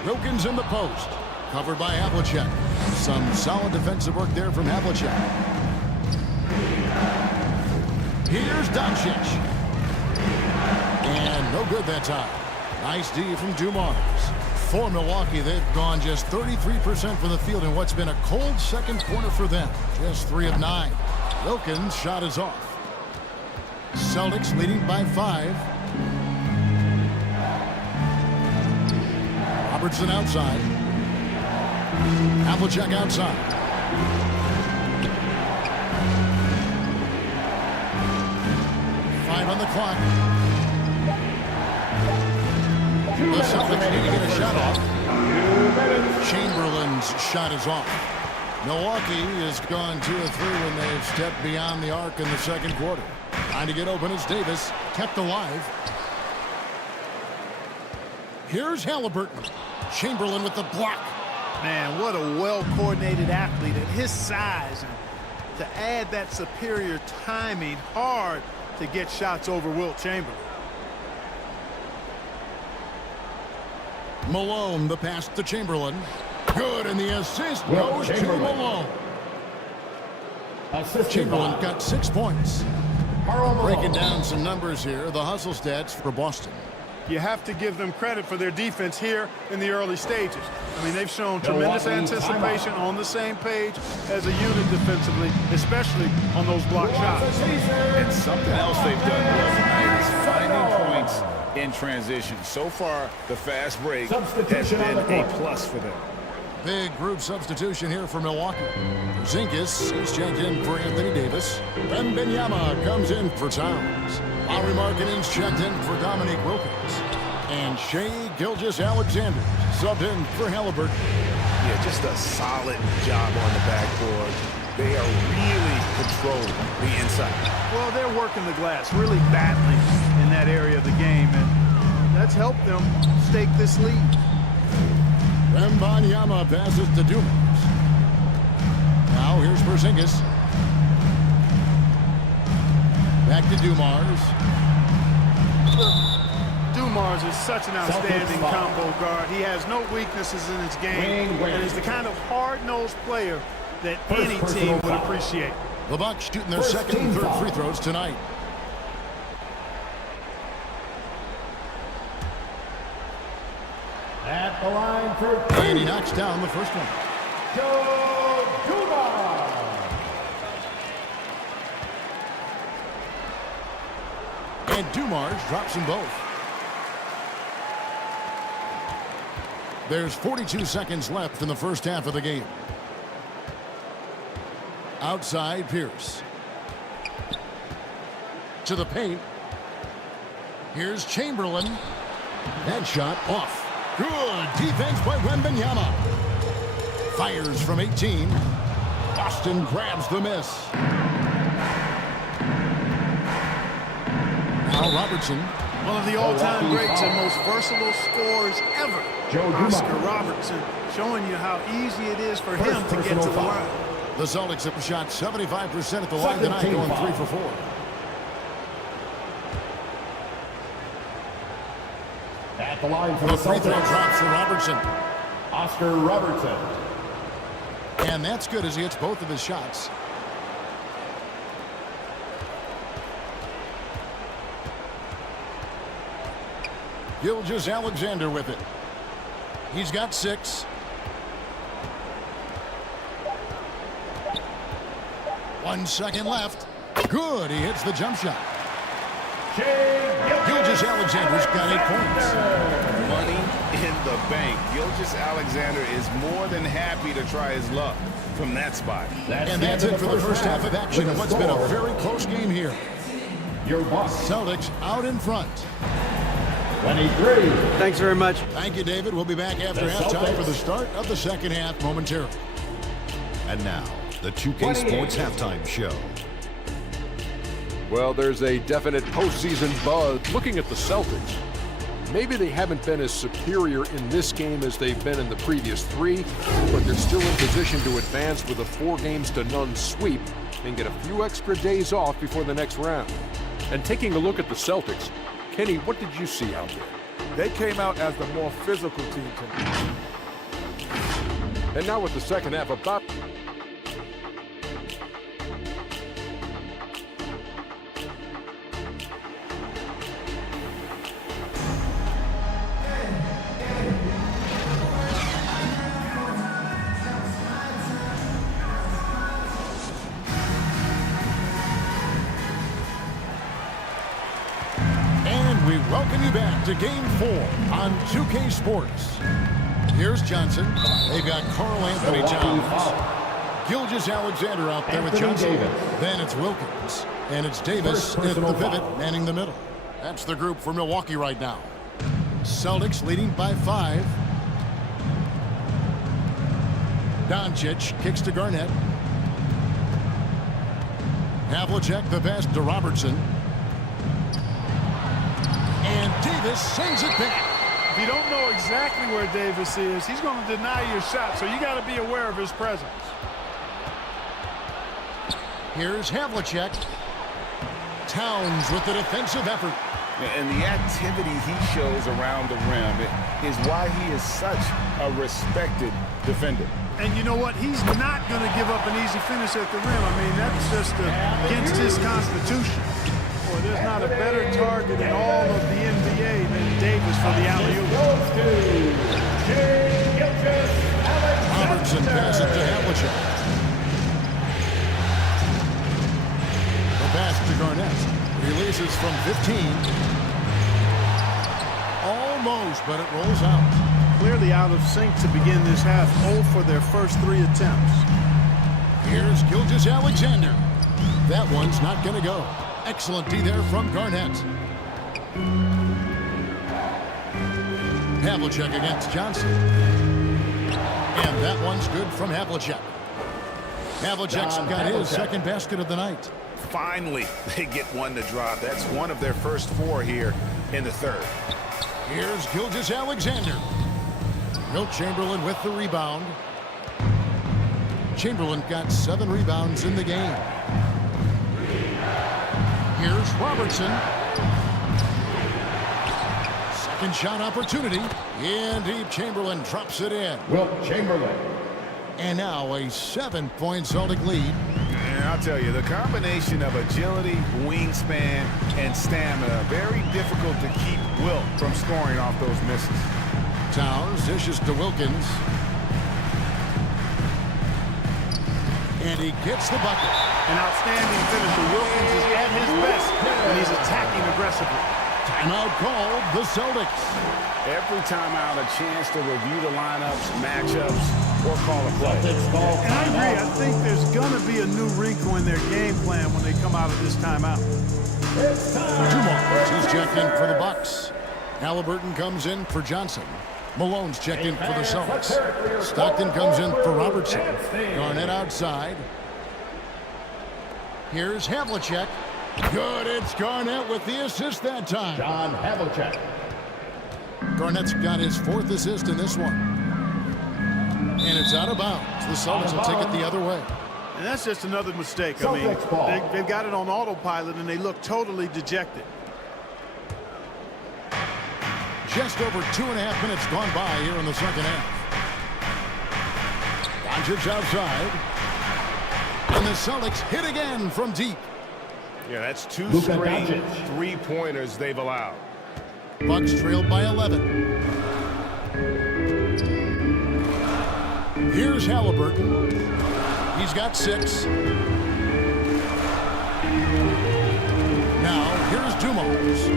Wilkins in the post. Covered by Havlicek. Some solid defensive work there from Havlicek. Here's Doncic. And no good that time. Nice D from Dumars. For Milwaukee, they've gone just 33% from the field in what's been a cold second quarter for them. Just 3 of 9. Wilkins' shot is off. Celtics leading by 5. Robertson outside. Havlicek outside. Five on the clock. The Celtics need to get a shot off. Chamberlain's shot is off. Milwaukee has gone 2 of 3 when they've stepped beyond the arc in the second quarter. Trying to get open is Davis, kept alive. Here's Halliburton. Chamberlain with the block. Man, what a well-coordinated athlete at his size. And to add that superior timing, hard to get shots over Wilt Chamberlain. Malone, the pass to Chamberlain. Good, and the assist goes to Malone. Chamberlain got 6 points. Breaking down some numbers here, the hustle stats for Boston. You have to give them credit for their defense here in the early stages. I mean, they've shown tremendous anticipation, on the same page as a unit defensively, especially on those block shots. And something else they've done well tonight is finding points in transition. So far, the fast break has been a plus for them. Big group substitution here for Milwaukee. Zinkis is checked in for Anthony Davis. Wembanyama comes in for Towns. Lowry Markkanen's checked in for Dominique Wilkins. And Shai Gilgeous-Alexander subbed in for Halliburton. Yeah, just a solid job on the backboard. They are really controlling the inside. Well, they're working the glass, really battling in that area of the game, and that's helped them stake this lead. Wembanyama passes to Dumars. Now here's Porzingis. Back to Dumars. Dumars is such an outstanding combo guard. He has no weaknesses in his game, and is the kind of hard-nosed player that any team would appreciate. The Bucks shooting their second and third free throws tonight. At the line for And he knocks down the first one. Joe Dumars. And Dumars drops them both. There's 42 seconds left in the first half of the game. Outside Pierce. To the paint. Here's Chamberlain. That shot off. Good defense by Wembanyama. Fires from 18. Boston grabs the miss. Now Robertson. One of the all-time greats and most versatile scorers ever. Oscar Robertson, showing you how easy it is for him to get to the line. The Celtics have shot 75% at the line tonight, going 3 for 4. At the line for the free throw Celtics. drops for Robertson. Oscar Robertson. And that's good as he hits both of his shots. Gilgeous-Alexander with it. He's got 6. One second left. Good. He hits the jump shot. Gilgeous-Alexander's got 8 points. Money in the bank. Gilgeous-Alexander is more than happy to try his luck from that spot. And that's it for the first half of action in what's been a very close game here. Your Bucks. Celtics out in front. 23. Thanks very much. Thank you, David. We'll be back after halftime for the start of the second half momentarily. And now, the 2K Sports Halftime Show. Well, there's a definite postseason buzz looking at the Celtics. Maybe they haven't been as superior in this game as they've been in the previous 3, but they're still in position to advance with a 4-0 sweep and get a few extra days off before the next round. And taking a look at the Celtics, Kenny, what did you see out there? They came out as the more physical team tonight. And now with the second half about... And we welcome you back to Game 4 on 2K Sports. Here's Johnson. They've got Karl Anthony Towns. Gilgeous-Alexander out there with Johnson. Then it's Wilkins. And it's Davis at the pivot, manning the middle. That's the group for Milwaukee right now. Celtics leading by 5. Doncic kicks to Garnett. Havlicek the pass to Robertson. And Davis sends it back. If you don't know exactly where Davis is, he's going to deny your shot, so you got to be aware of his presence. Here's Havlicek. Towns with the defensive effort. And the activity he shows around the rim is why he is such a respected defender. And you know what? He's not going to give up an easy finish at the rim. I mean, that's just against his constitution. Boy, there's not a better target in all of the NBA than Davis for the alley-oop. Robertson passes to Havlicek. The pass to Garnett. Releases from 15. Almost, but it rolls out. Clearly out of sync to begin this half. 0 for their first 3 attempts. Here's Gilgeous-Alexander. That one's not going to go. Excellent D there from Garnett. Havlicek against Johnson. And that one's good from Havlicek. Havlicek's got his second basket of the night. Finally, they get one to drop. That's one of their first 4 here in the third. Here's Gilgeous-Alexander. Wilt Chamberlain with the rebound. Chamberlain got 7 rebounds in the game. Here's Robertson. Second shot opportunity. In deep, Chamberlain drops it in. Wilt Chamberlain. And now a 7-point Celtic lead. And I'll tell you, the combination of agility, wingspan, and stamina, very difficult to keep Wilt from scoring off those misses. Towns dishes to Wilkins. And he gets the bucket. An outstanding finisher. Wilkins is at his best when he's attacking aggressively. Timeout called the Celtics. Every timeout, a chance to review the lineups, matchups, or call a play. And I agree. I think there's going to be a new wrinkle in their game plan when they come out of this timeout. Dumars, he's checked in for the Bucks. Halliburton comes in for Johnson. Malone's checked in for the Celtics. Stockton comes in for Robertson. Garnett outside. Here's Havlicek. Good, it's Garnett with the assist that time. John Havlicek. Garnett's got his 4th assist in this one. And it's out of bounds. The Celtics will take it the other way. And that's just another mistake. I mean, they've got it on autopilot, and they look totally dejected. Just over 2.5 minutes gone by here in the second half. Doncic outside. And the Celtics hit again from deep. Yeah, that's 2 straight 3-pointers they've allowed. Bucks trailed by 11. Here's Halliburton. He's got 6. Now, here's Dumars.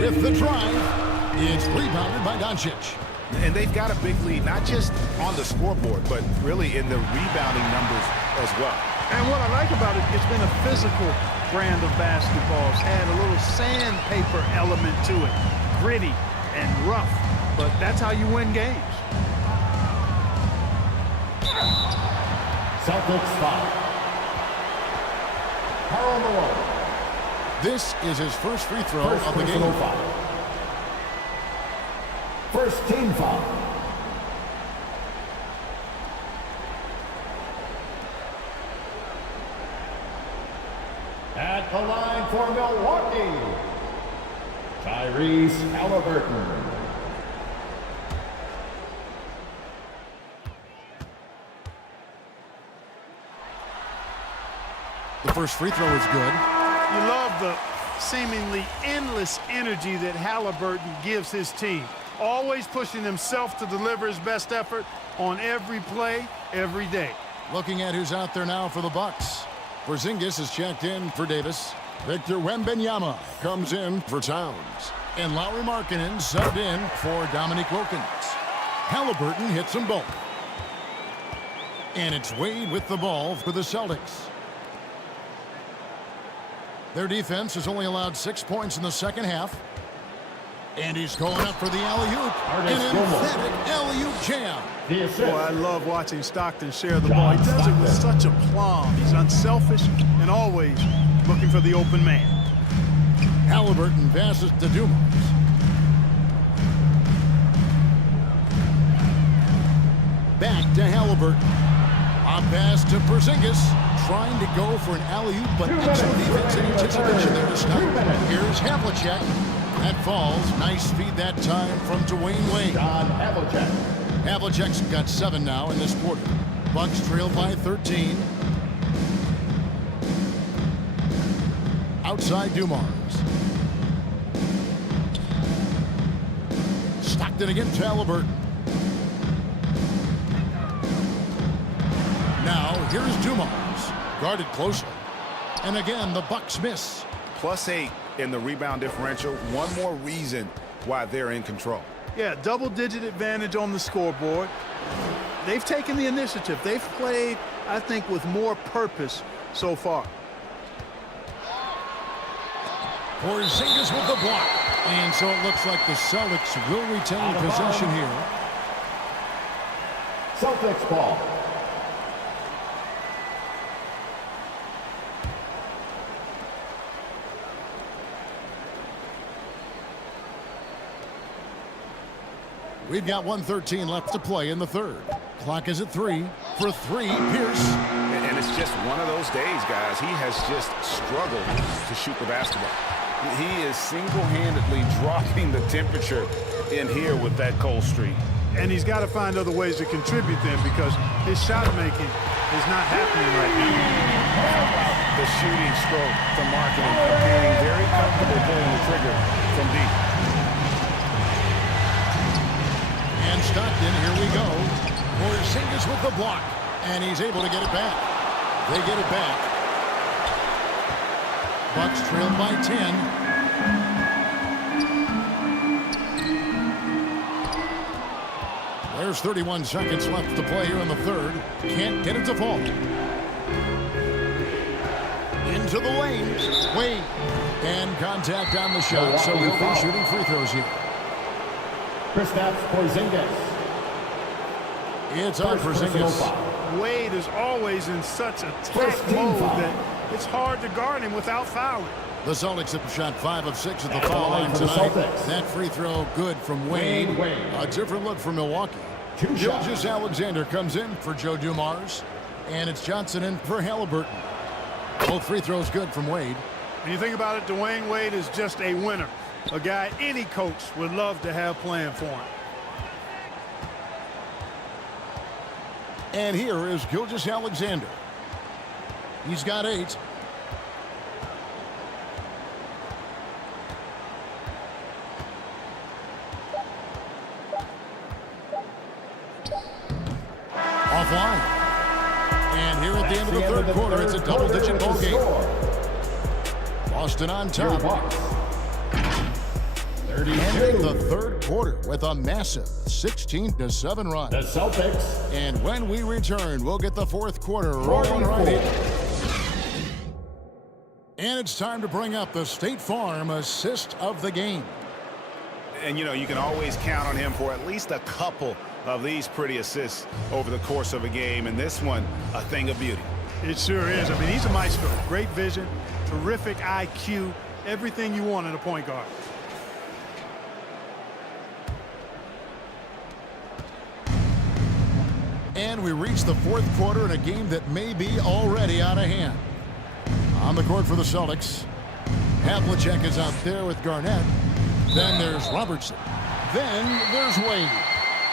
With the drive. It's rebounded by Doncic. And they've got a big lead, not just on the scoreboard, but really in the rebounding numbers as well. And what I like about it, it's been a physical brand of basketball. It's had a little sandpaper element to it. Gritty and rough, but that's how you win games. Celtics 5. Karl Malone. This is his first free throw of the game. Foul. First team foul. At the line for Milwaukee, Tyrese Halliburton. The first free throw is good. You love the seemingly endless energy that Halliburton gives his team. Always pushing himself to deliver his best effort on every play, every day. Looking at who's out there now for the Bucks. Porzingis is checked in for Davis. Victor Wembanyama comes in for Towns. And Lauri Markkanen subbed in for Dominique Wilkins. Halliburton hits them both. And it's Wade with the ball for the Celtics. Their defense has only allowed 6 points in the second half. And he's going up for the alley-oop. An emphatic alley-oop jam. Boy, I love watching Stockton share the ball. He does it with such aplomb. He's unselfish and always looking for the open man. Halliburton passes to Dumars. Back to Halliburton. On pass to Porzingis. Trying to go for an alley-oop, but excellent defense in anticipation there to stop. Here's Havlicek. That falls. Nice feed that time from Dwayne Wade. Havlicek's got 7 now in this quarter. Bucks trail by 13. Outside Dumars. Stockton against Halliburton. Now here's Dumars. Guarded closely. And again, the Bucks miss. +8 in the rebound differential. One more reason why they're in control. Yeah, double-digit advantage on the scoreboard. They've taken the initiative. They've played, I think, with more purpose so far. Porzingis with the block. And so it looks like the Celtics will retain possession here. Celtics ball. We've got 1:13 left to play in the third. Clock is at 3. For 3, Pierce. And it's just one of those days, guys. He has just struggled to shoot the basketball. He is single-handedly dropping the temperature in here with that cold streak. And he's got to find other ways to contribute then because his shot making is not happening right now. The shooting stroke from Marketing appearing very comfortable pulling the trigger from deep. And Stockton, here we go. Porzingis with the block. And he's able to get it back. They get it back. Bucks trail by 10. There's 31 seconds left to play here in the third. Can't get it to fall. Into the lane. Wade. And contact on the shot, so he'll be shooting free throws here. Kristaps Porzingis. It's on Porzingis. Wade is always in such attack mode that it's hard to guard him without fouling. The Celtics have shot 5 of 6 at the foul line tonight. That free throw good from Wade. A different look for Milwaukee. Gilgeous-Alexander comes in for Joe Dumars. And it's Johnson in for Halliburton. Both free throws good from Wade. When you think about it, Dwayne Wade is just a winner. A guy any coach would love to have playing for him. And here is Gilgeous-Alexander. He's got 8. Offline. And here at the end of the third quarter, it's a double-digit ball game. Boston on top. Ending the third quarter with a massive 16-7 run. The Celtics. And when we return, we'll get the fourth quarter rolling right here. And it's time to bring up the State Farm assist of the game. And, you know, you can always count on him for at least a couple of these pretty assists over the course of a game. And this one, a thing of beauty. It sure is. I mean, he's a maestro. Great vision, terrific IQ, everything you want in a point guard. And we reach the fourth quarter in a game that may be already out of hand. On the court for the Celtics, Havlicek is out there with Garnett. Then there's Robertson. Then there's Wade.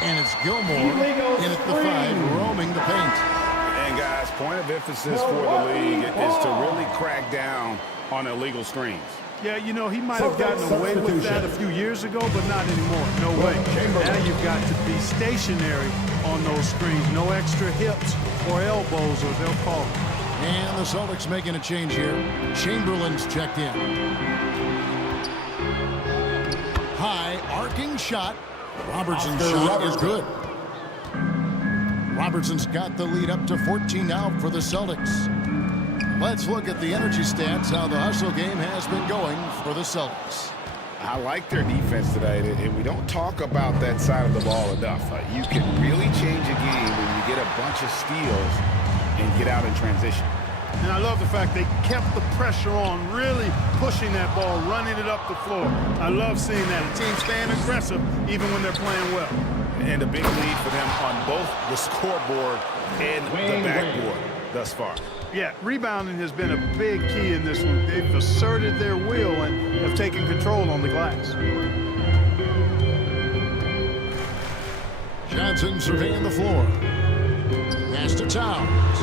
And it's Gilmore in at the 5, roaming the paint. And guys, point of emphasis for the league is to really crack down on illegal screens. Yeah, you know, he might have gotten away with that a few years ago, but not anymore. No way. Now you've got to be stationary on those screens. No extra hips or elbows, or they'll call it. And the Celtics making a change here. Chamberlain's checked in. High arcing shot. Robertson's shot is good. Robertson's got the lead up to 14 now for the Celtics. Let's look at the energy stats, how the hustle game has been going for the Celtics. I like their defense tonight, and we don't talk about that side of the ball enough. You can really change a game when you get a bunch of steals and get out in transition. And I love the fact they kept the pressure on, really pushing that ball, running it up the floor. I love seeing that. A team staying aggressive even when they're playing well. And a big lead for them on both the scoreboard and the backboard thus far. Yeah, rebounding has been a big key in this one. They've asserted their will and have taken control on the glass. Johnson surveying the floor. Pass to Towns.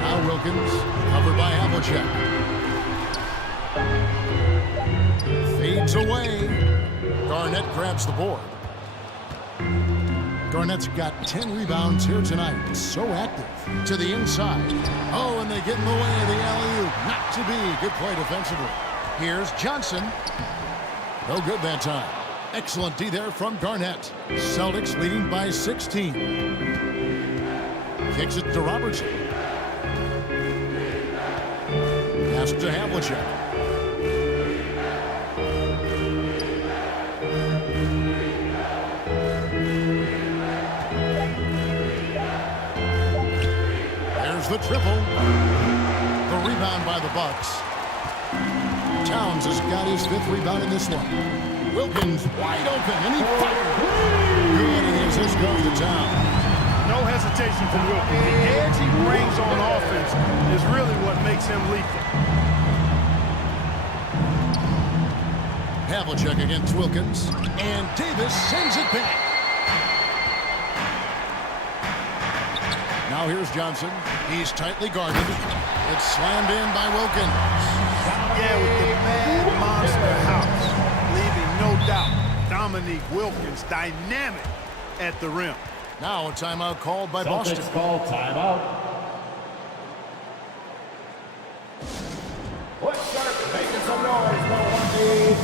Now Wilkins, covered by Havlicek. Fades away. Garnett grabs the board. Garnett's got 10 rebounds here tonight. So active. To the inside. Oh, and they get in the way of the alley-oop. Not to be. Good play defensively. Here's Johnson. No good that time. Excellent D there from Garnett. Celtics leading by 16. Kicks it to Robertson. Pass to Havlicek. The triple. The rebound by the Bucks. Towns has got his 5th rebound in this one. Wilkins wide open, and he fired. Good, and his assist goes to Towns. No hesitation from Wilkins. The edge he brings on offense is really what makes him lethal. Havlicek against Wilkins, and Davis sends it back. Now here's Johnson. He's tightly guarded. It's slammed in by Wilkins. Yeah, with the mad monster house, leaving no doubt Dominique Wilkins dynamic at the rim. Now a timeout called by Celtics Boston. call timeout. Let's start making some noise, Milwaukee,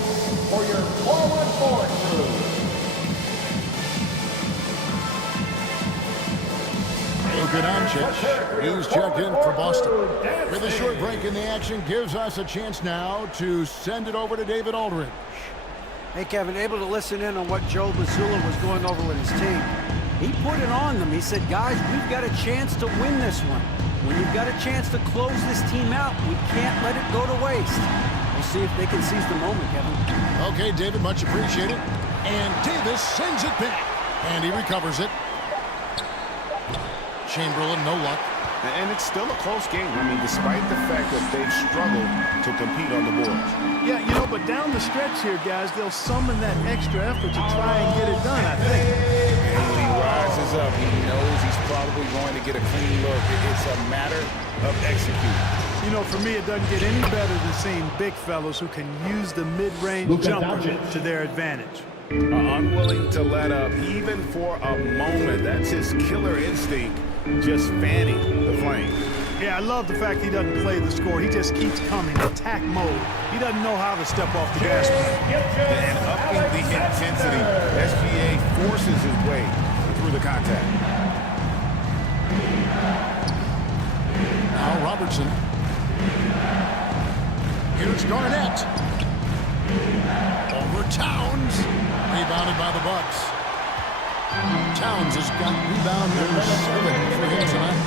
for your forward crew. Luka Doncic, he's checked in for Boston. With a short break in the action, gives us a chance now to send it over to David Aldridge. Hey, Kevin, able to listen in on what Joe Mazzulla was going over with his team. He put it on them. He said, guys, we've got a chance to win this one. When you've got a chance to close this team out, we can't let it go to waste. We'll see if they can seize the moment, Kevin. Okay, David, much appreciated. And Davis sends it back. And he recovers it. Chamberlain, no luck. And it's still a close game. I mean, despite the fact that they've struggled to compete on the boards. Yeah, you know, but down the stretch here, guys, they'll summon that extra effort to try and get it done, I think. And when he rises up, he knows he's probably going to get a clean look. It's a matter of executing. You know, for me, it doesn't get any better than seeing big fellas who can use the mid-range jumper to their advantage. Unwilling to let up, even for a moment. That's his killer instinct, just fanning the flame. Yeah, I love the fact he doesn't play the score. He just keeps coming, attack mode. He doesn't know how to step off the gas pedal. And upping the intensity, SGA forces his way through the contact. Now Robertson. Here's Garnett. Over Towns. Rebounded by the Bucks. Towns has got rebound number 7 for him tonight.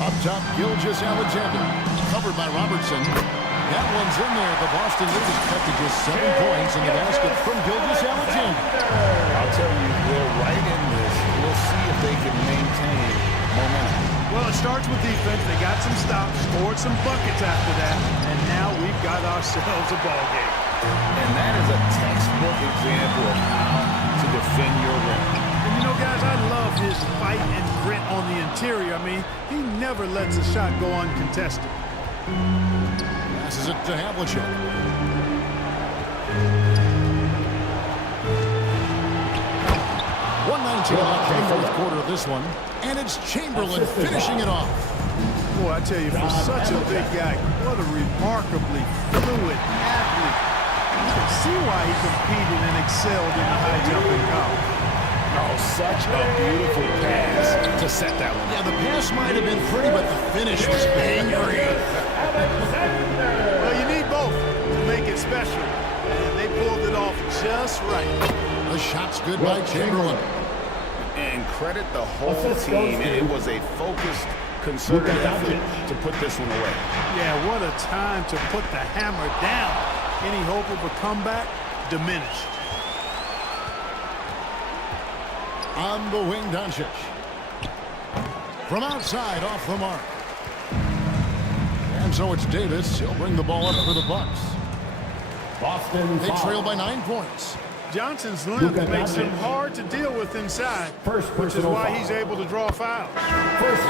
Up top, Gilgeous-Alexander. Covered by Robertson. That one's in there. The Boston lead is cut to just 7 points in the basket from Gilgeous-Alexander. I'll tell you, they're right in this. We'll see if they can maintain momentum. Well, it starts with defense. They got some stops, scored some buckets after that, and now we've got ourselves a ball game. And that is a textbook example of how to defend your rim. And you know, guys, I love his fight and grit on the interior. I mean, he never lets a shot go uncontested. Passes it to Havlicek. 1:19 left in the fourth quarter of this one. And it's Chamberlain finishing it off. Boy, I tell you, for such a big guy, what a remarkably fluid athlete. You can see why he competed and excelled in the high jump in college. Oh, such a beautiful pass to set that one. Yeah, the pass might have been pretty, but the finish was angry. Well, you need both to make it special, and they pulled it off just right. The shot's good by Chamberlain. And credit the whole team. It was a focused, concerted effort to put this one away. Yeah, what a time to put the hammer down. Any hope of a comeback diminished. On the wing, Doncic. From outside, off the mark. And so it's Davis. He'll bring the ball up for the Bucks. Boston They trail by 9 points. Johnson's length makes him hard to deal with inside, which is why he's able to draw fouls.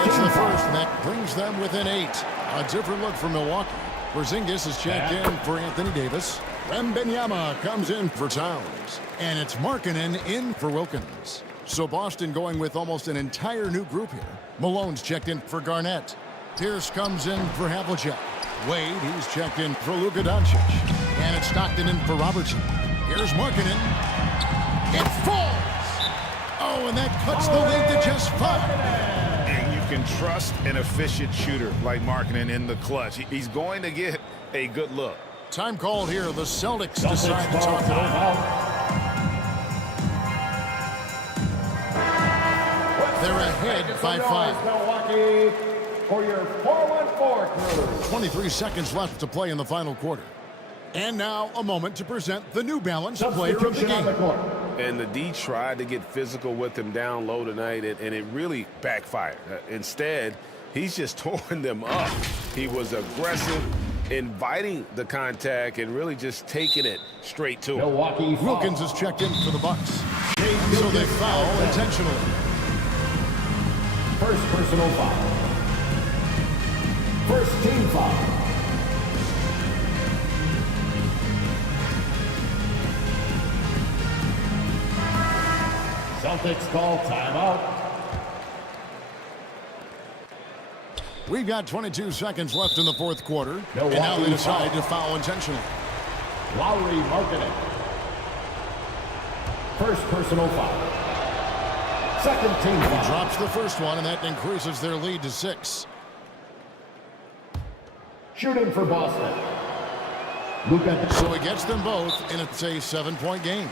It's the first, and that brings them within 8. A different look for Milwaukee. Porzingis is checked in for Anthony Davis. Wembanyama comes in for Towns. And it's Markkanen in for Wilkins. So Boston going with almost an entire new group here. Malone's checked in for Garnett. Pierce comes in for Havlicek. Wade, he's checked in for Luka Doncic. And it's Stockton in for Robertson. Here's Markkanen. It falls! Oh, and that cuts the lead to just 5. And you can trust an efficient shooter like Markkanen in the clutch. He's going to get a good look. Time called here. The Celtics decide to talk it over. They're ahead by 5. Milwaukee for your 4-1-4 crew. 23 seconds left to play in the final quarter. And now a moment to present the New Balance player of the game. And the D tried to get physical with him down low tonight, and it really backfired. Instead, he's just torn them up. He was aggressive, inviting the contact, and really just taking it straight to him. Milwaukee Wilkins is checked in for the Bucks. So they foul intentionally. First personal foul. First team foul. Celtics call timeout. We've got 22 seconds left in the fourth quarter. And now they decide to foul intentionally. Lowry Markkanen. First personal foul. Second team foul. He drops the first one, and that increases their lead to 6. Shooting for Boston. Luka. So he gets them both, and it's a 7-point game.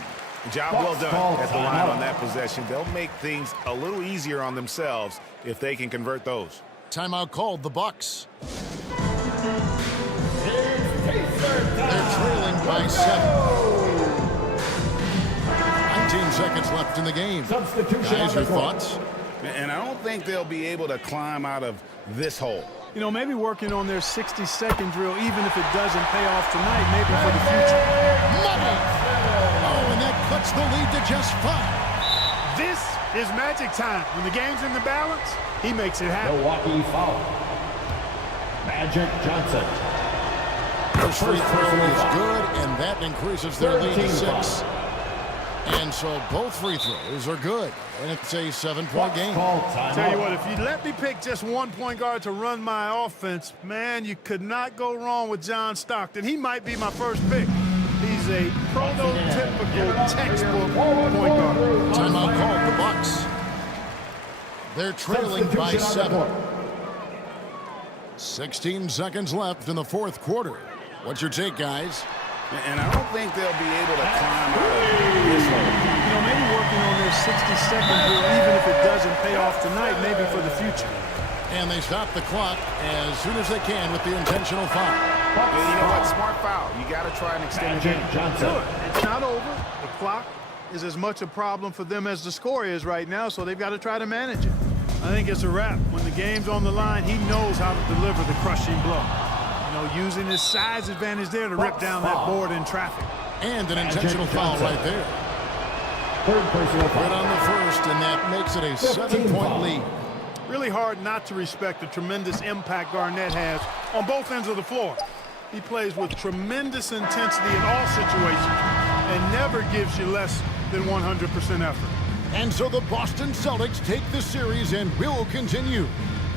Job well done at the line on that possession. They'll make things a little easier on themselves if they can convert those. Timeout called, the Bucks. They're trailing by 7. 19 seconds left in the game. Guys, your thoughts? And I don't think they'll be able to climb out of this hole. You know, maybe working on their 60-second drill, even if it doesn't pay off tonight, maybe for the future. Money! Oh, and that cuts the lead to just 5. This is magic time. When the game's in the balance, he makes it happen. Milwaukee foul. Magic Johnson. First free throw is good, and that increases their lead to 6. And so both free throws are good, and it's a 7-point game. Tell you what, if you let me pick just one point guard to run my offense, man, you could not go wrong with John Stockton. He might be my first pick. He's a prototypical textbook point guard. Timeout called, the Bucks. They're trailing by 7. 16 seconds left in the fourth quarter. What's your take, guys? And I don't think they'll be able to climb out of this hole. You know, maybe working on their 60-second drill, even if it doesn't pay off tonight, maybe for the future. And they stop the clock as soon as they can with the intentional foul. And you know what? Smart foul. You got to try and extend the game. Do it. It's not over. The clock is as much a problem for them as the score is right now, so they've got to try to manage it. I think it's a wrap. When the game's on the line, he knows how to deliver the crushing blow. You know, using his size advantage there to rip down that board in traffic. And an intentional foul right there. Third personal foul. Right on the first, and that makes it a 7-point lead. Really hard not to respect the tremendous impact Garnett has on both ends of the floor. He plays with tremendous intensity in all situations and never gives you less than 100% effort. And so the Boston Celtics take the series and will continue.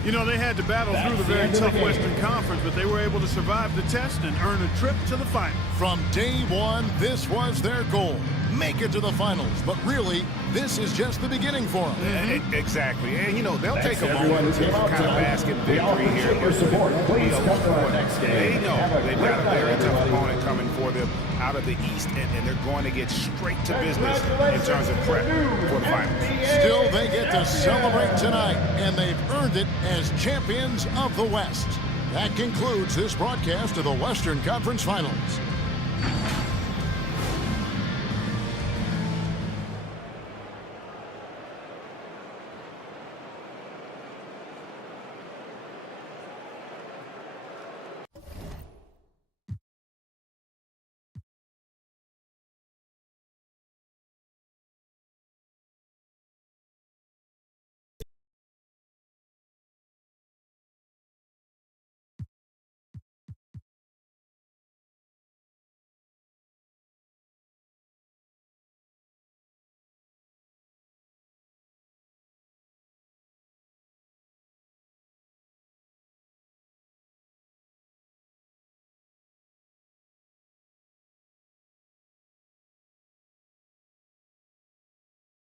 You know, they had to battle through the very tough Western Conference, but they were able to survive the test and earn a trip to the final. From day one, this was their goal. Make it to the finals. But really, this is just the beginning for them. Exactly. And, you know, they'll take a moment to kind of bask in victory here. They know they've got a very tough opponent coming for them out of the East, and they're going to get straight to business in terms of prep for the finals. Still, they get to celebrate tonight, and they've earned it as champions of the West. That concludes this broadcast of the Western Conference Finals.